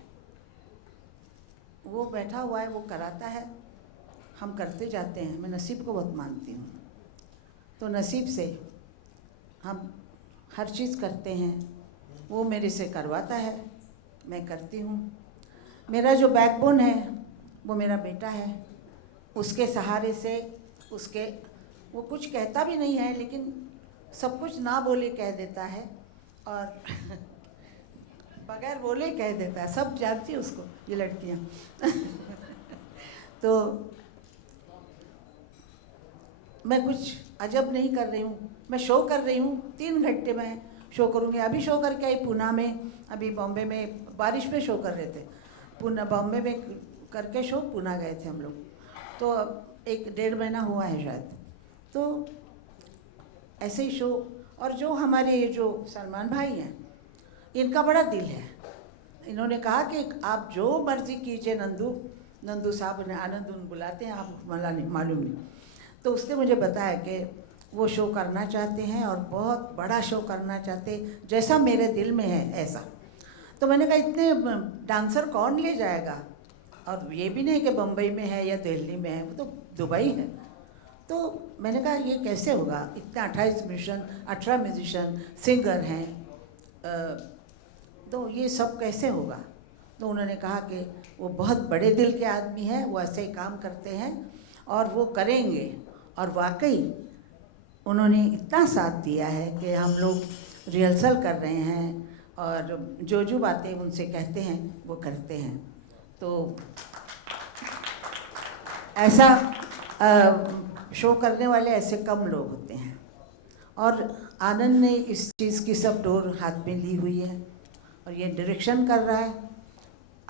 वो बैठा हुआ है, वो कराता है, हम करते जाते हैं। मैं नसीब को बहुत मानती हूँ, तो नसीब से हम हर चीज़ करते हैं। वो मेरे से करवाता है, मैं करती हूँ। मेरा जो बैकबोन है वो मेरा बेटा है, उसके सहारे से वो कुछ कहता भी नहीं है, लेकिन सब कुछ ना बोले कह देता है, और बगैर बोले कह देता है। सब जानती है उसको, ये लड़कियाँ तो मैं कुछ अजब नहीं कर रही हूँ, मैं शो कर रही हूँ। 3 घंटे में शो करूँगी। अभी शो करके आई पूना में, अभी बॉम्बे में बारिश में शो कर रहे थे, बॉम्बे में करके शो पूना गए थे हम लोग। तो 1-1.5 महीना हुआ है शायद। तो ऐसे ही शो। और जो हमारे जो सलमान भाई हैं, इनका बड़ा दिल है। इन्होंने कहा कि आप जो मर्जी कीजिए, नंदू साहब ने, आनंद बुलाते हैं, आप मालूम नहीं। तो उसने मुझे बताया कि वो शो करना चाहते हैं और बहुत बड़ा शो करना चाहते, जैसा मेरे दिल में है ऐसा। तो मैंने कहा इतने डांसर कौन ले जाएगा, और ये भी नहीं कि बम्बई में है या दिल्ली में है, वो तो दुबई है। तो मैंने कहा ये कैसे होगा, इतने 18 म्यूजिशियन सिंगर हैं, तो ये सब कैसे होगा। तो उन्होंने कहा कि वो बहुत बड़े दिल के आदमी हैं, वो ऐसे ही काम करते हैं और वो करेंगे। और वाकई उन्होंने इतना साथ दिया है कि हम लोग रिहर्सल कर रहे हैं और जो बातें उनसे कहते हैं वो करते हैं। तो ऐसा शो करने वाले ऐसे कम लोग होते हैं। और आनंद ने इस चीज़ की सब डोर हाथ में ली हुई है और ये डायरेक्शन कर रहा है।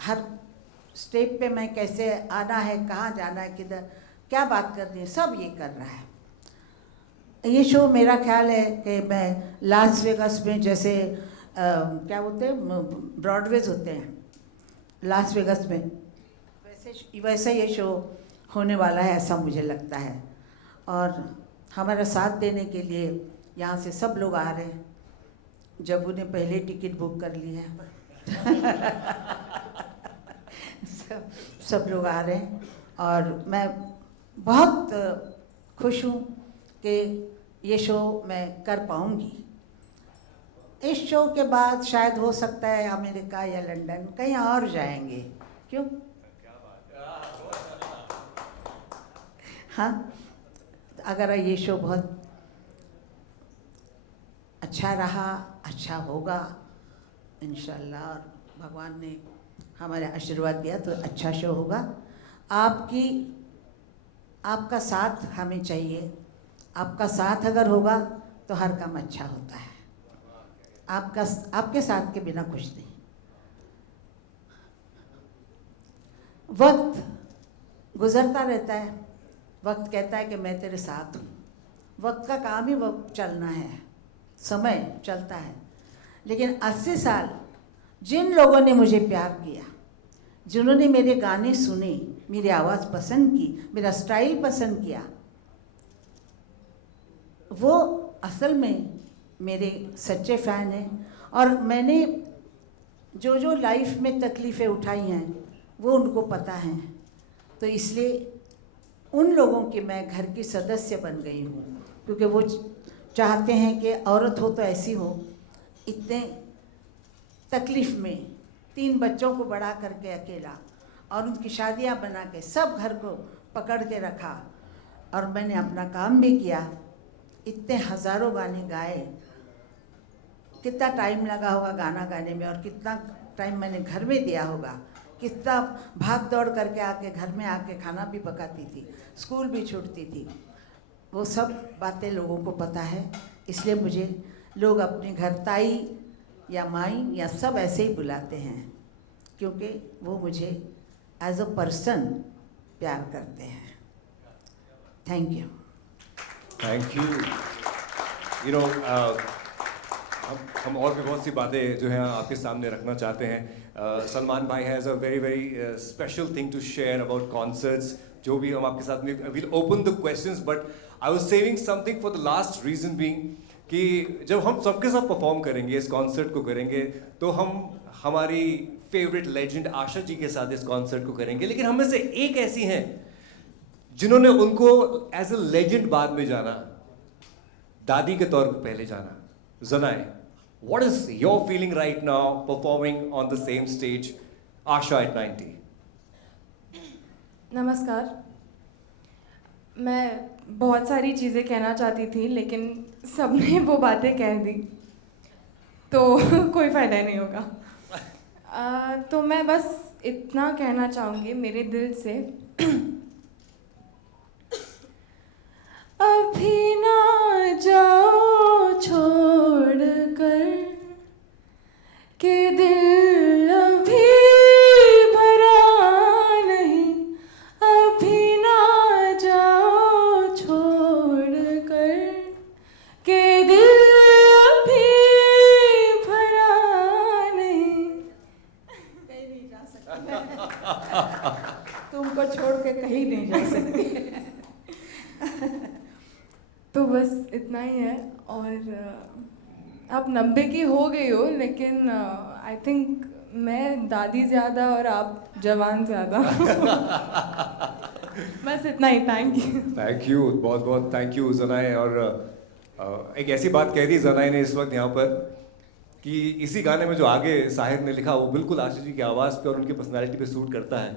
हर स्टेप पे मैं कैसे आना है, कहाँ जाना है, किधर क्या बात करनी है, सब ये कर रहा है। ये शो मेरा ख्याल है कि मैं लास वेगास में जैसे क्या बोलते हैं ब्रॉडवेज होते हैं लास वेगास में, वैसे ये शो होने वाला है ऐसा मुझे लगता है। और हमारा साथ देने के लिए यहाँ से सब लोग आ रहे हैं। जब उन्हें पहले टिकट बुक कर ली है सब लोग आ रहे हैं और मैं बहुत खुश हूँ कि ये शो मैं कर पाऊँगी। इस शो के बाद शायद हो सकता है अमेरिका या लंदन कहीं और जाएंगे। क्यों? हाँ, अगर ये शो बहुत अच्छा रहा, अच्छा होगा इंशाल्लाह, और भगवान ने हमारे आशीर्वाद दिया तो अच्छा शो होगा। आपका साथ हमें चाहिए। आपका साथ अगर होगा तो हर काम अच्छा होता है। आपके साथ के बिना कुछ नहीं। वक्त गुजरता रहता है, वक्त कहता है कि मैं तेरे साथ हूँ। वक्त का काम ही वक्त चलना है, समय चलता है। लेकिन 80 साल जिन लोगों ने मुझे प्यार किया, जिन्होंने मेरे गाने सुने, मेरी आवाज़ पसंद की, मेरा स्टाइल पसंद किया, वो असल में मेरे सच्चे फ़ैन हैं। और मैंने जो लाइफ में तकलीफ़ें उठाई हैं वो उनको पता हैं। तो इसलिए उन लोगों की मैं घर की सदस्य बन गई हूँ, क्योंकि वो चाहते हैं कि औरत हो तो ऐसी हो। इतने तकलीफ़ में 3 बच्चों को बड़ा करके अकेला और उनकी शादियाँ बना के सब घर को पकड़ के रखा, और मैंने अपना काम भी किया। इतने हज़ारों गाने गाए, कितना टाइम लगा होगा गाना गाने में, और कितना टाइम मैंने घर में दिया होगा, कितना भाग दौड़ करके आके घर में आके खाना भी पकाती थी, स्कूल भी छूटती थी। वो सब बातें लोगों को पता है। इसलिए मुझे लोग अपने घर ताई या माई या सब ऐसे ही बुलाते हैं, क्योंकि वो मुझे एज अ पर्सन प्यार करते हैं। Thank you. Thank you. You know, हम और भी बहुत सी बातें जो है आपके सामने रखना चाहते हैं। सलमान भाई has a very very special thing to share about concerts, जो भी हम आपके साथ में will open the questions, but I was saving something for the last reason being कि जब हम सबके साथ परफॉर्म करेंगे, इस कॉन्सर्ट को करेंगे, तो हम हमारी फेवरेट लेजेंड आशा जी के साथ इस कॉन्सर्ट को करेंगे। लेकिन हम में से एक ऐसी हैं जिन्होंने उनको एज अ लेजेंड बाद में जाना, दादी के तौर पर पहले जाना। ज़नाए, what is your feeling right now performing on the same stage, Asha at 90? नमस्कार। मैं बहुत सारी चीज़ें कहना चाहती थी, लेकिन सबने वो बातें कह दी, तो कोई फ़ायदा नहीं होगा। तो मैं बस इतना कहना चाहूँगी मेरे दिल से, अभी ना जाओ छोड़ कर के दिल अभी भरा नहीं, अभी ना जाओ छोड़ कर के दिल अभी भरा नहीं। कहीं नहीं जा सकती तुमको छोड़ के कहीं नहीं जा सकती। तो बस इतना ही है। और आप 90 की हो गई हो, लेकिन आई थिंक मैं दादी ज़्यादा और आप जवान ज़्यादा। बस इतना ही, थैंक यू। थैंक यू, बहुत बहुत थैंक यू जनाए। और एक ऐसी बात कह दी जनाए ने इस वक्त यहाँ पर कि इसी गाने में जो आगे साहिर ने लिखा वो बिल्कुल आशीष जी की आवाज़ पे और उनकी पर्सनालिटी पे सूट करता है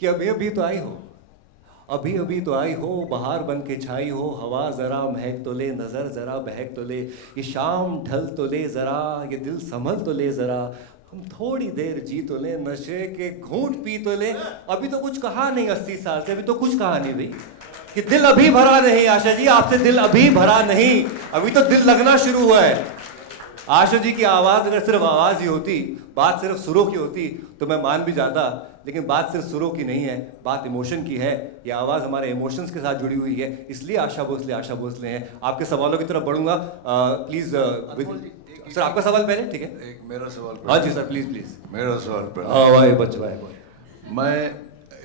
कि अभी अभी तो आई हो, अभी अभी तो आई हो, बहार बन के छाई हो, हवा ज़रा महक तो ले, नज़र ज़रा बहक तो ले, ये शाम ढल तो ले ज़रा, ये दिल संभल तो ले ज़रा, हम थोड़ी देर जी तो ले, नशे के घूंट पी तो ले। अभी तो कुछ कहा नहीं 80 साल से, अभी तो कुछ कहा नहीं भाई कि दिल अभी भरा नहीं। आशा जी आपसे दिल अभी भरा नहीं, अभी तो दिल लगना शुरू हुआ है। आशा जी की आवाज़ अगर सिर्फ आवाज़ ही होती, बात सिर्फ सुरों की होती तो मैं मान भी जाता, लेकिन बात सिर्फ सुरों की नहीं है, बात इमोशन की है। ये आवाज़ हमारे इमोशंस के साथ जुड़ी हुई है, इसलिए आशा भोसले हैं। आपके सवालों की तरफ बढ़ूंगा, प्लीज़। सर आपका सवाल पहले, ठीक है? एक मेरा सवाल। हाँ जी सर, प्लीज़ प्लीज़। मेरा सवाल पहले। हाँ भाई बच। मैं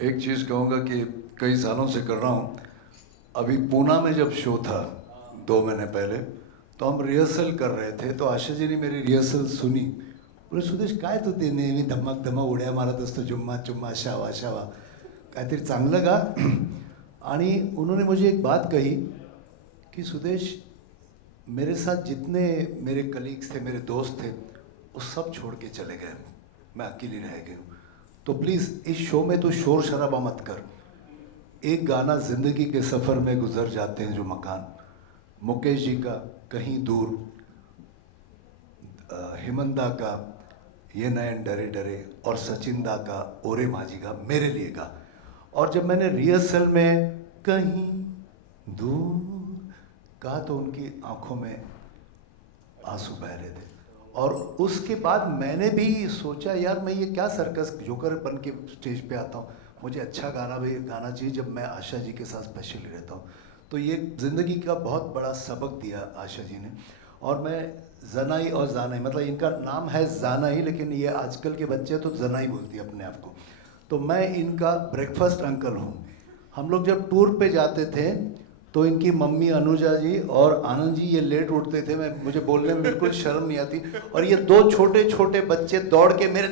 एक चीज़ कहूँगा कि कई सालों से कर रहा हूँ। अभी पूना में जब शो था 2 महीने पहले, तो हम रिहर्सल कर रहे थे, तो आशा जी ने मेरी रिहर्सल सुनी। बोले सुदेश काय तू ते नेहमी धमक उड्या मारत असतो, जुम्मा चुम्मा शावा शावा, काहीतरी चांगलं गा। आणि उन्होंने मुझे एक बात कही कि सुदेश मेरे साथ जितने मेरे कलीग्स थे, मेरे दोस्त थे, वो सब छोड़ के चले गए, मैं अकेली रह गई हूँ। तो प्लीज़ इस शो में तो शोर शराबा मत कर। एक गाना ज़िंदगी के सफ़र में गुजर जाते हैं जो मकान, मुकेश जी का कहीं दूर, हिमंदा का ये नयन डरे डरे, और सचिन दा का ओरे माझी का मेरे लिए का। और जब मैंने रिहर्सल में कहीं दूर कहा तो उनकी आंखों में आंसू बह रहे थे। और उसके बाद मैंने भी सोचा यार मैं ये क्या सर्कस जोकर बन के स्टेज पे आता हूँ, मुझे अच्छा गाना भी गाना चाहिए जब मैं आशा जी के साथ स्पेशली रहता हूँ। तो ये ज़िंदगी का बहुत बड़ा सबक दिया आशा जी ने। और मैं जनाई और जानाई, मतलब इनका नाम है जानाई, लेकिन ये आजकल के बच्चे तो जनाई बोलती है अपने आप को। तो मैं इनका ब्रेकफास्ट अंकल हूँ। हम लोग जब टूर पे जाते थे तो इनकी मम्मी अनुजा जी और आनंद जी ये लेट उठते थे, मुझे बोलने में बिल्कुल शर्म नहीं आती। और ये 2 छोटे छोटे बच्चे दौड़ के मेरे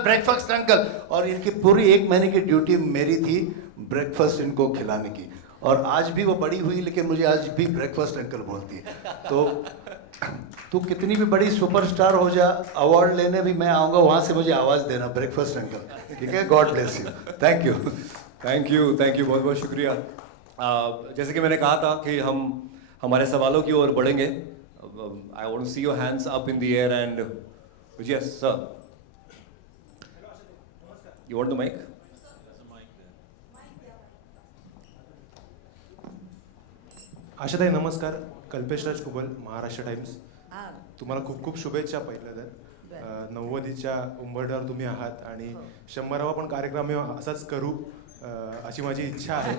ब्रेकफास्ट अंकल, और इनकी पूरी 1 महीने की ड्यूटी मेरी थी ब्रेकफास्ट इनको खिलाने की। और आज भी वो बड़ी हुई लेकिन मुझे आज भी ब्रेकफास्ट अंकल बोलती है। तो तू कितनी भी बड़ी सुपरस्टार हो जा, अवार्ड लेने भी मैं आऊँगा, वहाँ से मुझे आवाज़ देना ब्रेकफास्ट अंकल, ठीक है? God bless you, thank you. Thank you, बहुत बहुत शुक्रिया। जैसे कि मैंने कहा था कि हम हमारे सवालों की ओर बढ़ेंगे। I want to see your hands up in the air and yes sir, you want the mike? आशाताई नमस्कार, कल्पेश राज कुबल, महाराष्ट्र टाइम्स. तुम्हाला खूप खूप शुभेच्छा. पहिलं तर 90च्या उंबरठ्यावर तुम्ही आहात आणि 100वा पण कार्यक्रम असाच करू अशी माझी इच्छा आहे.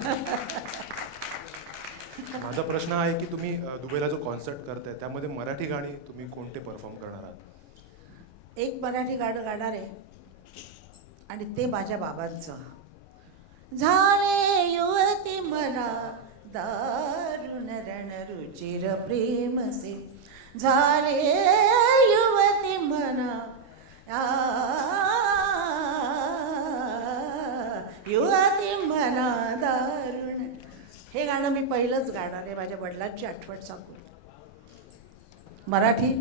माझा प्रश्न आहे की तुम्ही दुबईला जो कॉन्सर्ट करताय त्यामध्ये मराठी गाणी तुम्ही कोणते परफॉर्म करणार आहात? एक मराठी गाणं गाणार आहे आणि ते माझ्या बाबांचं. झाले युवती मना दारुण रणरुचिर प्रेम से, झाले युवती मना युवती मना दारुण. हे गाणं मी पहिलंच गाणार आहे माझ्या वडिलांची आठवण सांगून. मराठी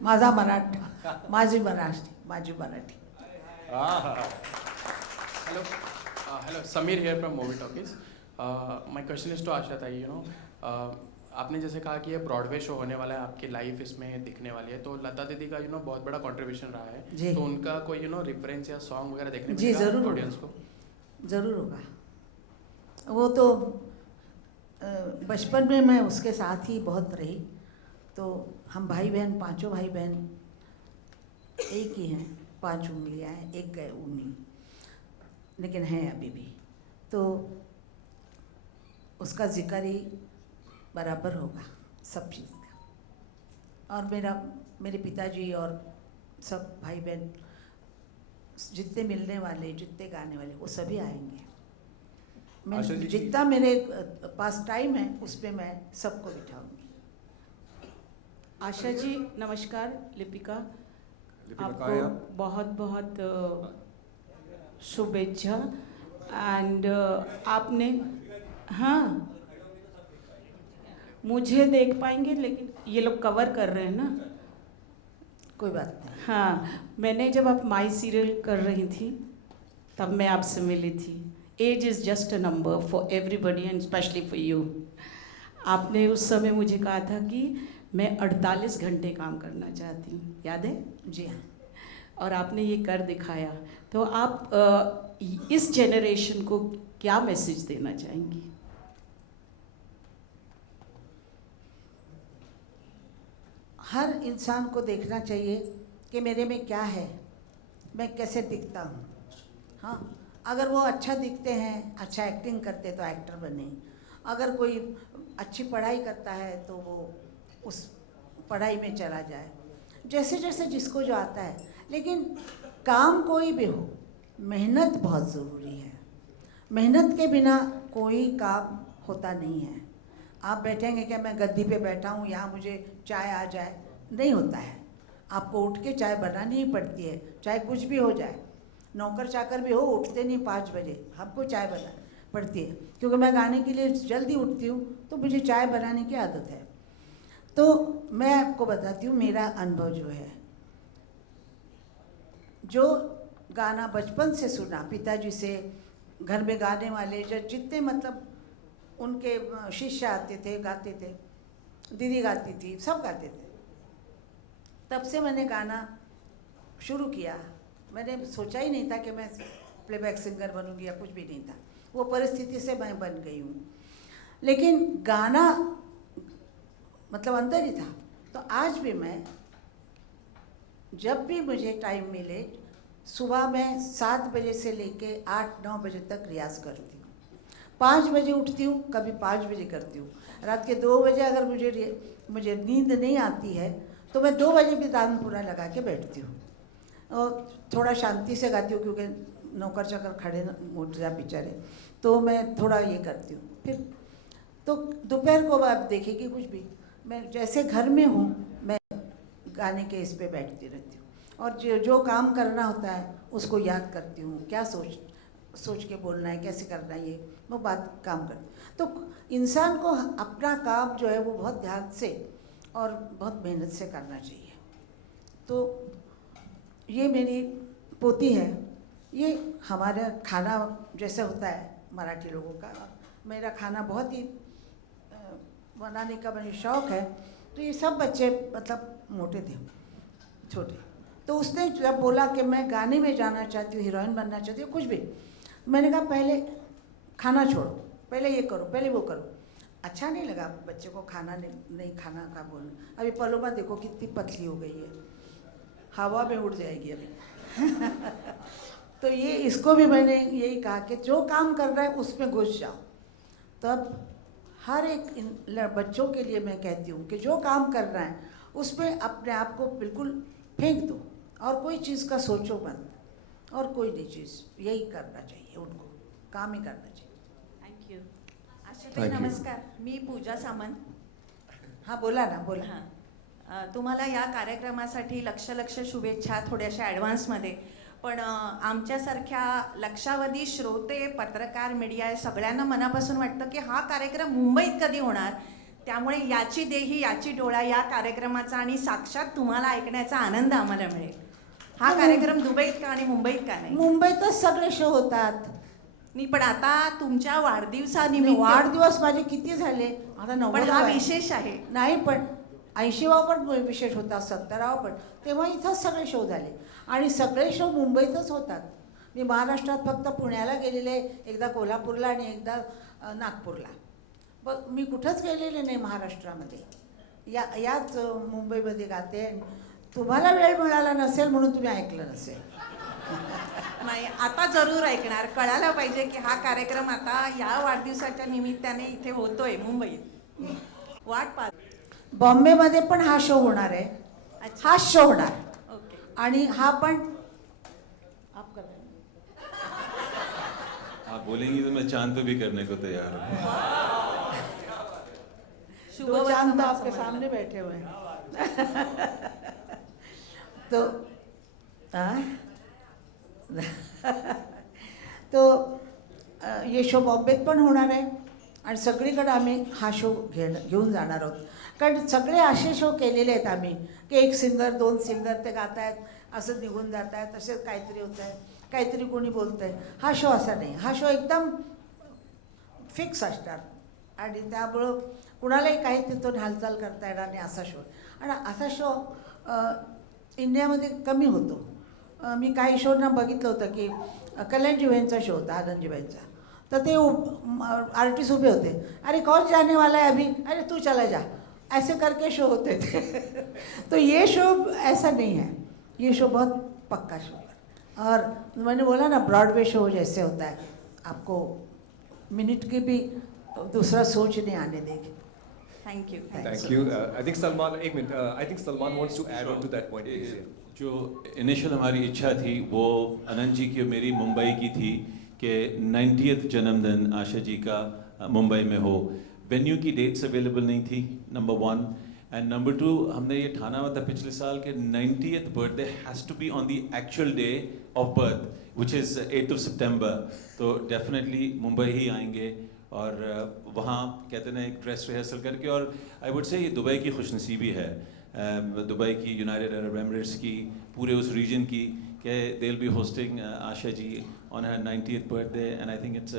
माझा मराठा, माझी मराठी, माझी Marathi. Hello Sameer here from Movie Talkies. My question is to Asha tai. आपने जैसे कहा कि ये ब्रॉडवे शो होने वाला है, आपकी लाइफ इसमें दिखने वाली है, तो लता दीदी का बहुत बड़ा कंट्रीब्यूशन रहा है, तो उनका कोई रेफरेंस या सॉन्ग वगैरह देखने जी जरूर ऑडियंस को? ज़रूर होगा. वो तो बचपन में मैं उसके साथ ही बहुत रही, तो हम भाई बहन, पांचों भाई बहन एक ही हैं, 5 उंगलियां हैं, एक गए उंगली, लेकिन हैं अभी भी. तो उसका जिक्र ही बराबर होगा सब चीज़ का. और मेरे पिताजी और सब भाई बहन जितने मिलने वाले, जितने गाने वाले, वो सभी आएंगे. मैं जितना मेरे पास टाइम है उस पर मैं सबको बिठाऊंगी. आशा जी नमस्कार. लिपिका आपको बहुत बहुत शुभेच्छा एंड आपने हाँ मुझे देख पाएंगे लेकिन ये लोग कवर कर रहे हैं ना, कोई बात नहीं। हाँ, मैंने जब आप माई सीरियल कर रही थी तब मैं आपसे मिली थी। Age is just a number for everybody and specially for you. आपने उस समय मुझे कहा था कि मैं 48 घंटे काम करना चाहती हूँ, याद है? जी हाँ, और आपने ये कर दिखाया। तो आप इस जेनरेशन को क्या मैसेज देना चाहेंगी? हर इंसान को देखना चाहिए कि मेरे में क्या है, मैं कैसे दिखता हूँ। हाँ, अगर वो अच्छा दिखते हैं, अच्छा एक्टिंग करते तो एक्टर बने। अगर कोई अच्छी पढ़ाई करता है तो वो उस पढ़ाई में चला जाए, जैसे जैसे जिसको जो आता है। लेकिन काम कोई भी हो, मेहनत बहुत ज़रूरी है। मेहनत के बिना कोई काम होता नहीं है। आप बैठेंगे क्या मैं गद्दी पे बैठा हूँ यहाँ मुझे चाय आ जाए, नहीं होता है। आपको उठ के चाय बनानी ही पड़ती है, चाहे कुछ भी हो जाए। नौकर चाकर भी हो, उठते नहीं 5 बजे, हमको चाय बनानी पड़ती है। क्योंकि मैं गाने के लिए जल्दी उठती हूँ तो मुझे चाय बनाने की आदत है। तो मैं आपको बताती हूँ मेरा अनुभव जो है, जो गाना बचपन से सुना पिताजी से, घर में गाने वाले जो जितने मतलब उनके शिष्य आते थे, गाते थे, दीदी गाती थी, सब गाते थे। तब से मैंने गाना शुरू किया। मैंने सोचा ही नहीं था कि मैं प्लेबैक सिंगर बनूंगी या कुछ भी नहीं था। वो परिस्थिति से मैं बन गई हूँ। लेकिन गाना मतलब अंदर ही था। तो आज भी मैं जब भी मुझे टाइम मिले, सुबह मैं 7 बजे से लेके 8-9 बजे तक रियाज़ करती हूँ। 5 बजे उठती हूँ, कभी 5 बजे करती हूँ। रात के 2 बजे अगर मुझे नींद नहीं आती है तो मैं 2 बजे भी तानपुरा लगा के बैठती हूँ और थोड़ा शांति से गाती हूँ, क्योंकि नौकर चाकर खड़े उठ जा बेचारे, तो मैं थोड़ा ये करती हूँ। फिर तो दोपहर को आप देखेंगे कुछ भी, मैं जैसे घर में हूँ मैं गाने के इस पे बैठती रहती हूँ। और जो काम करना होता है उसको याद करती हूँ, क्या सोच के बोलना है, कैसे करना है, ये वो बात काम करती। तो इंसान को अपना काम जो है वो बहुत ध्यान से और बहुत मेहनत से करना चाहिए। तो ये मेरी पोती है, ये हमारा खाना जैसे होता है मराठी लोगों का, मेरा खाना बहुत ही बनाने का मुझे शौक़ है। तो ये सब बच्चे मतलब मोटे थे, छोटे। तो उसने जब बोला कि मैं गाने में जाना चाहती हूँ, हीरोइन बनना चाहती हूँ, कुछ भी, मैंने कहा पहले खाना छोड़ो, पहले ये करो, पहले वो करो। अच्छा नहीं लगा बच्चे को खाना नहीं खाना का बोलना। अभी पलोमा देखो कितनी पतली हो गई है, हवा में उड़ जाएगी अभी। तो ये इसको भी मैंने यही कहा कि जो काम कर रहा है उसमें घुस जाओ। तब हर एक बच्चों के लिए मैं कहती हूँ कि जो काम कर रहा है उसमें अपने आप को बिल्कुल फेंक दो और कोई चीज़ का सोचो मत, और कोई नहीं चीज़, यही करना चाहिए उनको, काम ही करना चाहिए। Thank you. आशाताई नमस्कार, मी पूजा सामंत। हाँ बोला ना, बोला। हां, तुम्हाला या कार्यक्रमासाठी लक्ष शुभेच्छा थोड्याशा ॲडव्हान्समध्ये। पण आमच्यासारख्या लक्षावधी श्रोते, पत्रकार, मीडिया सगळ्यांना मनापासून वाटतं की हा कार्यक्रम मुंबईत कधी होणार, त्यामुळे याची देही याची डोळा या कार्यक्रमाचा आणि साक्षात तुम्हाला ऐकण्याचा आनंद आम्हाला मिळेल। हा कार्यक्रम दुबईत का आणि मुंबईत का नाही? मुंबईतच सगळे शो होतात। नाही, पण आता तुमच्या वाढदिवसानिमित्त वाढदिवस माझे किती झाले आता? 90 पण हा विशेष आहे। नाही, पण 80वा पण विशेष होता, 70वा पण, तेव्हा इथंच सगळे शो झाले आणि सगळे शो मुंबईतच होतात। मी महाराष्ट्रात फक्त पुण्याला गेलेले, एकदा कोल्हापूरला आणि एकदा नागपूरला, पण मी कुठंच गेलेले नाही महाराष्ट्रामध्ये। याच मुंबईमध्ये गाते। तुम्हाला वेळ मिळाला नसेल म्हणून तुम्ही ऐकलं नसेल। नाही, आता जरूर ऐकणार, कळायला पाहिजे की हा कार्यक्रम आता या वाढदिवसाच्या निमित्ताने इथे होतोय मुंबईत। वाट पाहत। बॉम्बेमध्ये पण हा शो होणार आहे, हा शो होणार। ओके। आणि हा पण आप कर आप बोलेंगी तो मैं चांद पे भी करने को तैयार हूँ। दो चांद तो आपके सामने बैठे हुए हैं। तो तो ये शो बॉम्बेत पण होणार आहे आणि सगळीकडे आम्ही हा शो घेऊन जाणार आहोत. कारण सगळे असे शो केलेले आहेत आम्ही की एक सिंगर 2 सिंगर ते गात आहेत, असं निघून जात आहेत, तसेच काहीतरी होत आहे, काहीतरी कोणी बोलतं आहे. हा शो असा नाही, हा शो एकदम फिक्स असणार आणि त्यामुळं कुणालाही काही तिथून हालचाल करता येणार नाही असा शो. आणि असा शो इंडियामध्ये कमी होतो. मी काही शोना बघितलं होतं की कल्याणजीबाईंचा शो होता, आनंदजीबाईंचा, तर ते आर्टिस्ट उभे होते, अरे कौन जाने वाला है अभी, अरे तू चला जा, ऐसे करके शो होते थे. तो ये शो ऐसा नहीं है, ये शो बहुत पक्का शो है. और मैंने बोला ना ब्रॉडवे शो जैसे होता है, आपको मिनट की भी दूसरा सोच नहीं आने देगी. Thank you. Thank you. I think Salman, एक minute, I think Salman wants to add on to that point. जो इनिशियल हमारी इच्छा थी वो अनंत जी की मेरी मुंबई की थी कि 90th जन्मदिन आशा जी का मुंबई में हो. वेन्यू की डेट्स अवेलेबल नहीं थी, नंबर 1, एंड नंबर 2 हमने ये ठाना हुआ था पिछले साल के 90th birthday has to be on the actual day of birth which is 8th of September. तो डेफिनेटली मुंबई ही आएंगे और वहाँ कहते हैं एक ड्रेस रिहर्सल करके. और आई वुड से ये दुबई की खुशनसीबी है, दुबई की, यूनाइटेड अरब एमिरेट्स की, पूरे उस रीजन की, कि they will be hosting Asha ji on her 90th birthday and I think it's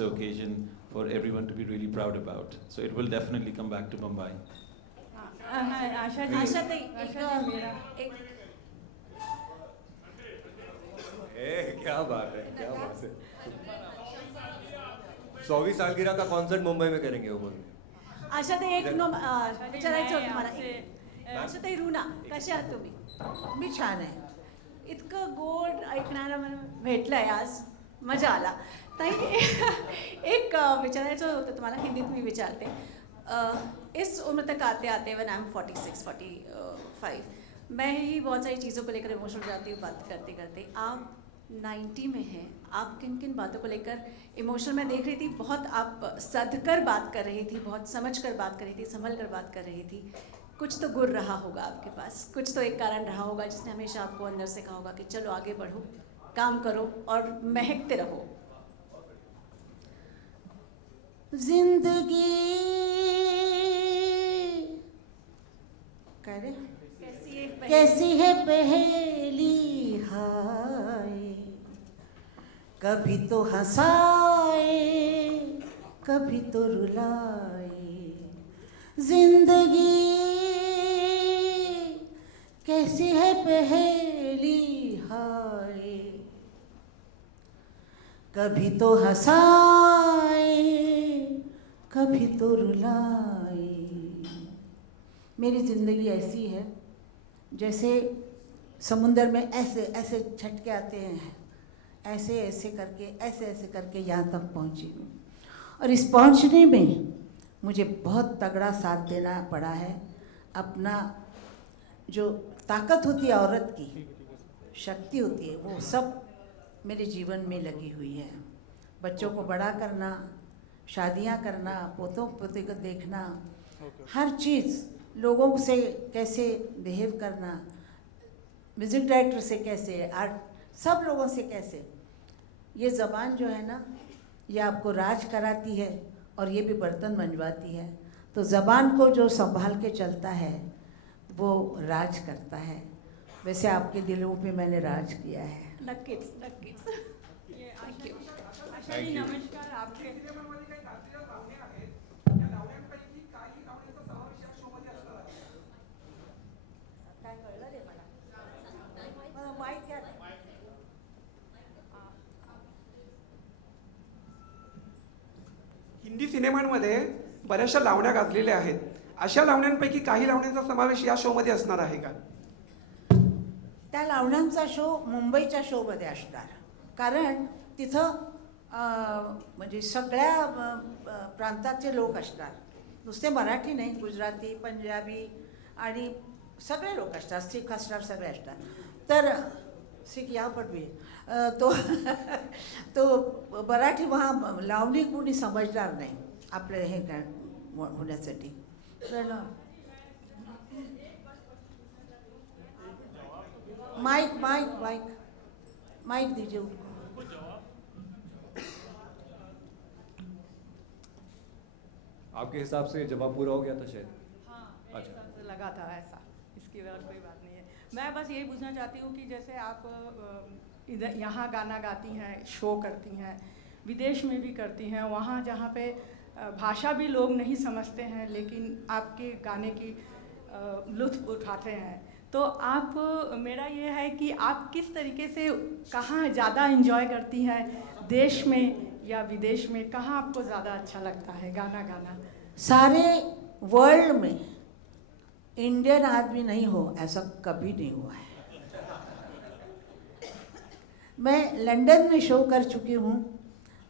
a occasion for everyone to be really proud about. So it will definitely come back to Mumbai. क्या बात है, क्या बात है. 100वीं सालगिरह का कॉन्सर्ट मुंबई में करेंगे वो बोल. आशाताई एक विचारायचं होतं मला. आशाताई रुना, कशा आहात तुम्ही? मी छान आहे. इतकं गोड ऐकणारा मला भेटलंय आज, मजा आला. ताई एक विचारायचं होतं तुम्हाला, हिंदीत मी विचारते. इस उम्र तक आते आते व्हेन आई एम 46-45 मैं ही बहुत सारी चीज़ों को लेकर इमोशनल हो जाती हूँ बात करते करते. आप 90 में हैं, आप किन किन बातों को लेकर इमोशनल, मैं देख रही थी बहुत आप सध कर बात कर रही थी, बहुत समझ कर बात कर रही थी, संभल कर बात कर रही थी. कुछ तो गुर रहा होगा आपके पास, कुछ तो एक कारण रहा होगा जिसने हमेशा आपको अंदर से कहा होगा कि चलो आगे बढ़ो, काम करो और महकते रहो. जिंदगी करे कैसी है पहेली, हाय कभी तो हंसाए कभी तो रुलाए. जिंदगी कैसी है पहेली, हाय कभी तो हंसाए कभी तो रुलाए. मेरी ज़िंदगी ऐसी है जैसे समुंदर में ऐसे ऐसे झटके आते हैं, ऐसे ऐसे करके यहाँ तक पहुँची हूँ. और इस पहुँचने में मुझे बहुत तगड़ा साथ देना पड़ा है. अपना जो ताकत होती है औरत की, शक्ति होती है, वो सब मेरे जीवन में लगी हुई है. बच्चों को बड़ा करना, शादियां करना, पोतों पोते को देखना, हर चीज़, लोगों से कैसे बिहेव करना, म्यूज़िक डायरेक्टर से कैसे, आर्ट, सब लोगों से कैसे. ये ज़बान जो है ना, ये आपको राज कराती है और ये भी बर्तन मंजवाती है. तो ज़बान को जो संभाल के चलता है वो राज करता है. वैसे आपके दिलों पे मैंने राज किया है. नक्कीच नक्कीच. थँक्यू. Thank you. नमस्कार. आपके काय कळलं रे मला माहीत काय. हिंदी सिनेमांमध्ये बऱ्याचशा लावण्या गाजलेल्या आहेत. अशा लावण्यांपैकी काही लावण्यांचा समावेश या शोमध्ये असणार आहे का? त्या लावण्यांचा शो मुंबईच्या शोमध्ये असणार, कारण तिथं म्हणजे सगळ्या प्रांताचे लोक असणार. नुसते मराठी नाही, गुजराती, पंजाबी आणि सगळे लोक असतात, सिख असणार, सगळे असणार. तर सिख यहाँ पर भी तो मराठी वहाँ लावणी कोणी समजणार नाही आपलं हे काय होण्यासाठी. तर माइक माइक माइक माइक दीजिए उनको. आपके हिसाब से जवाब पूरा हो गया था शायद? मेरे हिसाब से लगा था ऐसा, इसकी और कोई बात नहीं है। मैं बस यही पूछना चाहती हूँ कि जैसे आप इधर यहाँ गाना गाती हैं, शो करती हैं, विदेश में भी करती हैं, वहाँ जहाँ पे भाषा भी लोग नहीं समझते हैं लेकिन आपके गाने की लुत्फ़ उठाते हैं, तो आप, मेरा ये है कि आप किस तरीके से कहाँ ज़्यादा एंजॉय करती हैं, देश में या विदेश में, कहाँ आपको ज़्यादा अच्छा लगता है गाना गाना? सारे वर्ल्ड में इंडियन आदमी नहीं हो ऐसा कभी नहीं हुआ है। मैं लंदन में शो कर चुकी हूँ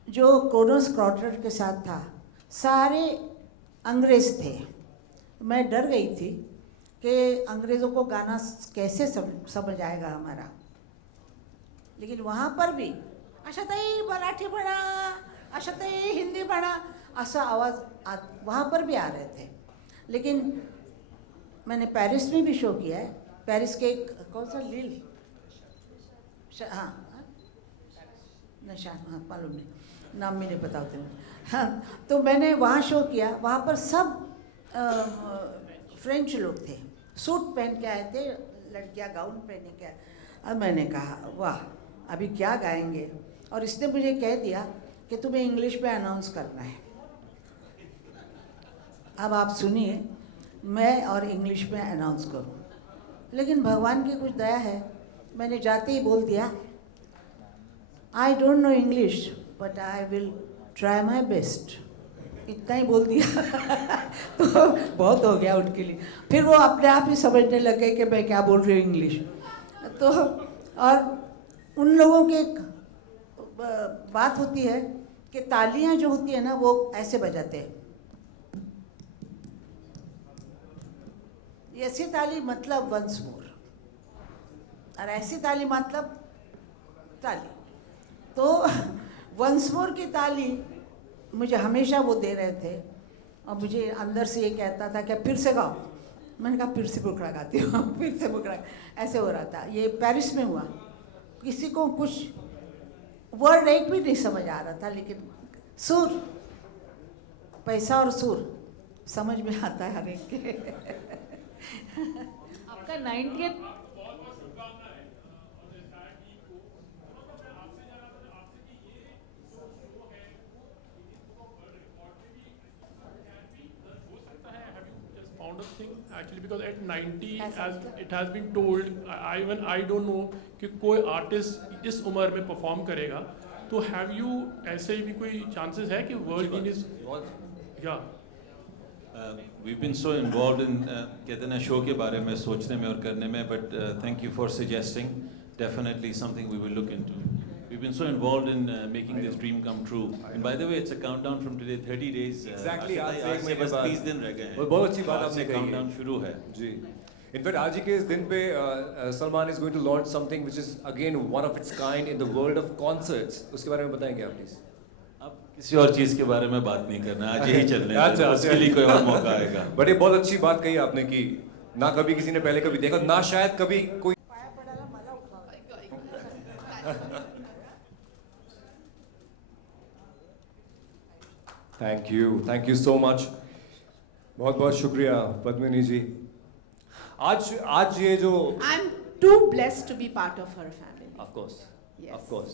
जो क्रोनोस क्रॉटर के साथ था, सारे अंग्रेज़ थे। मैं डर गई थी कि अंग्रेज़ों को गाना कैसे समझ आएगा हमारा, लेकिन वहाँ पर भी आशाताई मराठी म्हणा, आशाताई हिंदी म्हणा, ऐसा आवाज़ वहाँ पर भी आ रहे थे। लेकिन मैंने पेरिस में भी शो किया है, पेरिस के एक कौन सा लील, हाँ निशान, हाँ मालूम नहीं, नाम भी नहीं पता होते हैं। हाँ, तो मैंने वहाँ शो किया, वहाँ पर सब फ्रेंच लोग थे, सूट पहन के आए थे, लड़कियाँ गाउन पहने के। अब मैंने कहा वाह अभी क्या गाएंगे, और इसने मुझे कह दिया कि तुम्हें इंग्लिश में अनाउंस करना है। अब आप सुनिए, मैं और इंग्लिश में अनाउंस करूं, लेकिन भगवान की कुछ दया है, मैंने जाते ही बोल दिया I don't know English but I will try my best, इतना ही बोल दिया। तो बहुत हो गया उनके लिए, फिर वो अपने आप ही समझने लगे कि मैं क्या बोल रही हूँ इंग्लिश। तो और उन लोगों की एक बात होती है कि तालियां जो होती है ना वो ऐसे बजाते हैं, ऐसी ताली मतलब वंस मोर, और ऐसी ताली मतलब ताली। तो वंस मोर की ताली मुझे हमेशा वो दे रहे थे, और मुझे अंदर से ये कहता था कि फिर से गाओ। मैंने कहा फिर से बुकड़ा गाती हूँ, फिर से बुकड़ा, ऐसे हो रहा था। ये पेरिस में हुआ, किसी को कुछ वर्ड एक भी नहीं समझ आ रहा था, लेकिन सुर, पैसा और सुर समझ में आता है हर एक के। आपका 90th found a thing actually, because at 90 as it has been told, I don't know कि कोई आर्टिस्ट इस उम्र में परफॉर्म करेगा, तो हैव यू ऐसे भी कोई चांसेस है कि वर्ल्ड गिनीज या we've been so involved in कहते हैं ना शो के बारे में सोचने में और करने में, but thank you for suggesting, definitely something we will look into. We've been so involved in making this dream come true. And by the way, it's a countdown from today, 30 days. Exactly, आज से बस 30 दिन रह गए हैं। बहुत अच्छी बात आपने कही। काउंटडाउन शुरू है जी। इनफैक्ट आज ही के इस दिन पे Salman is going to launch something which is again one of its kind in the world of concerts. उसके बारे में बताएंगे आप प्लीज? अब किसी और चीज के बारे में बात नहीं करना, आज यही चलने अच्छा, उसके लिए कोई और मौका आएगा। बट ये बहुत अच्छी बात कही आपने कि ना कभी किसी ने पहले कभी देखा, ना शायद कभी कोई थैंक यू सो मच, बहुत बहुत शुक्रिया पद्मिनी जी। आज ये जो I am too blessed to be part of her family. Of course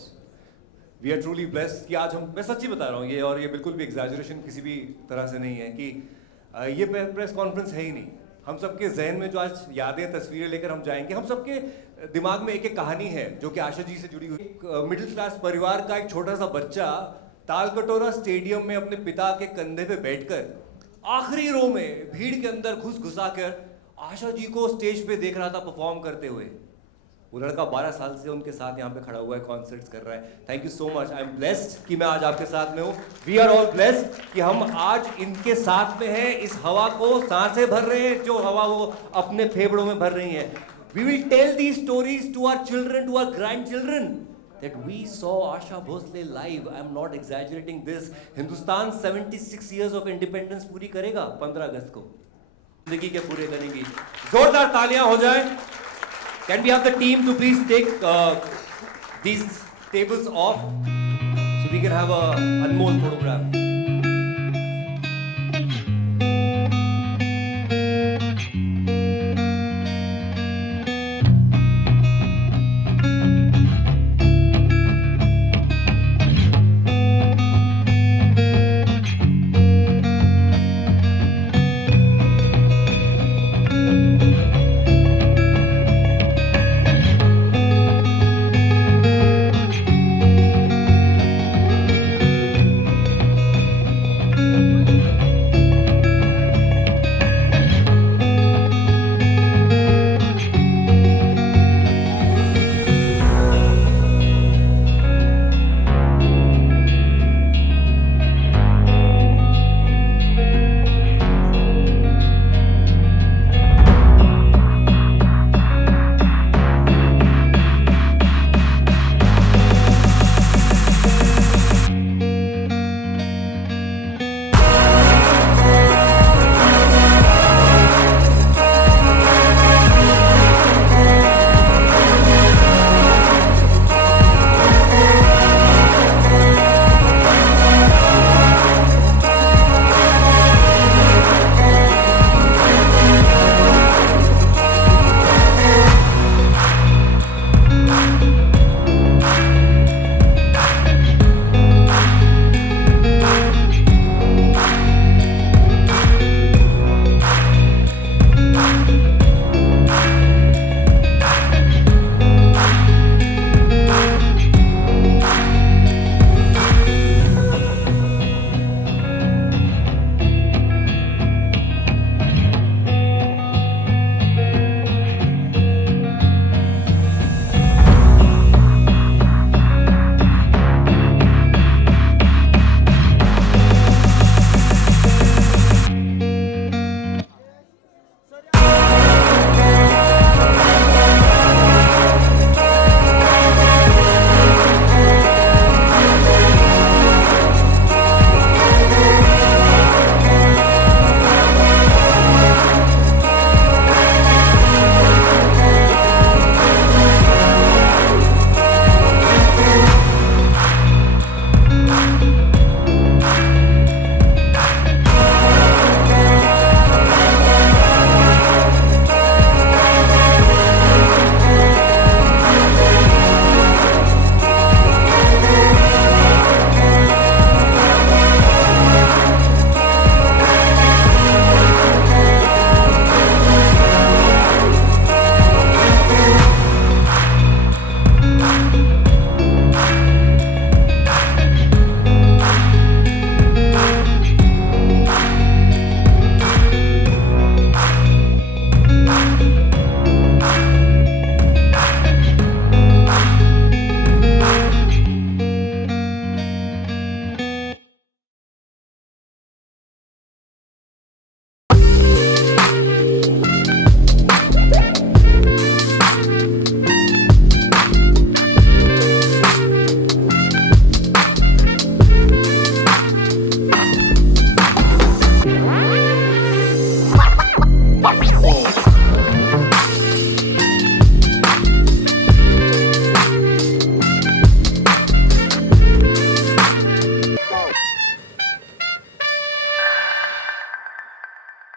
we are truly blessed कि आज हम, मैं सच्ची बता रहा हूँ ये, और ये बिल्कुल भी एग्जैजरेशन किसी भी तरह से नहीं है कि ये प्रेस कॉन्फ्रेंस है ही नहीं। हम सबके जहन में जो आज यादें तस्वीरें लेकर हम जाएंगे, हम सबके दिमाग में एक एक कहानी है जो कि आशा जी से जुड़ी हुई। एक मिडिल क्लास परिवार का एक छोटा सा बच्चा तालकटोरा स्टेडियम में अपने पिता के कंधे पे बैठकर आखिरी रो में भीड़ के अंदर घुसा-कर आशा जी को स्टेज पे देख रहा था परफॉर्म करते हुए। वो लड़का 12 साल से उनके साथ यहाँ पे खड़ा हुआ है, कॉन्सर्ट्स कर रहा है। Thank you so much, I am blessed कि मैं आज आपके साथ में हूँ। वी आर ऑल ब्लेस्ड कि हम आज इनके साथ में हैं, इस हवा को सांसें भर रहे हैं, जो हवा वो अपने फेफड़ों में भर रही हैं। We will tell these stories to our children, to our grandchildren, that we saw Asha Bhosle live. I am not exaggerating this. Hindustan 76 years of independence पूरी करेगा 15 अगस्त को, जिंदगी के पूरे करेंगी। जोरदार तालियां हो जाएं। Can we have the team to please take these tables off so we can have a Anmol photograph?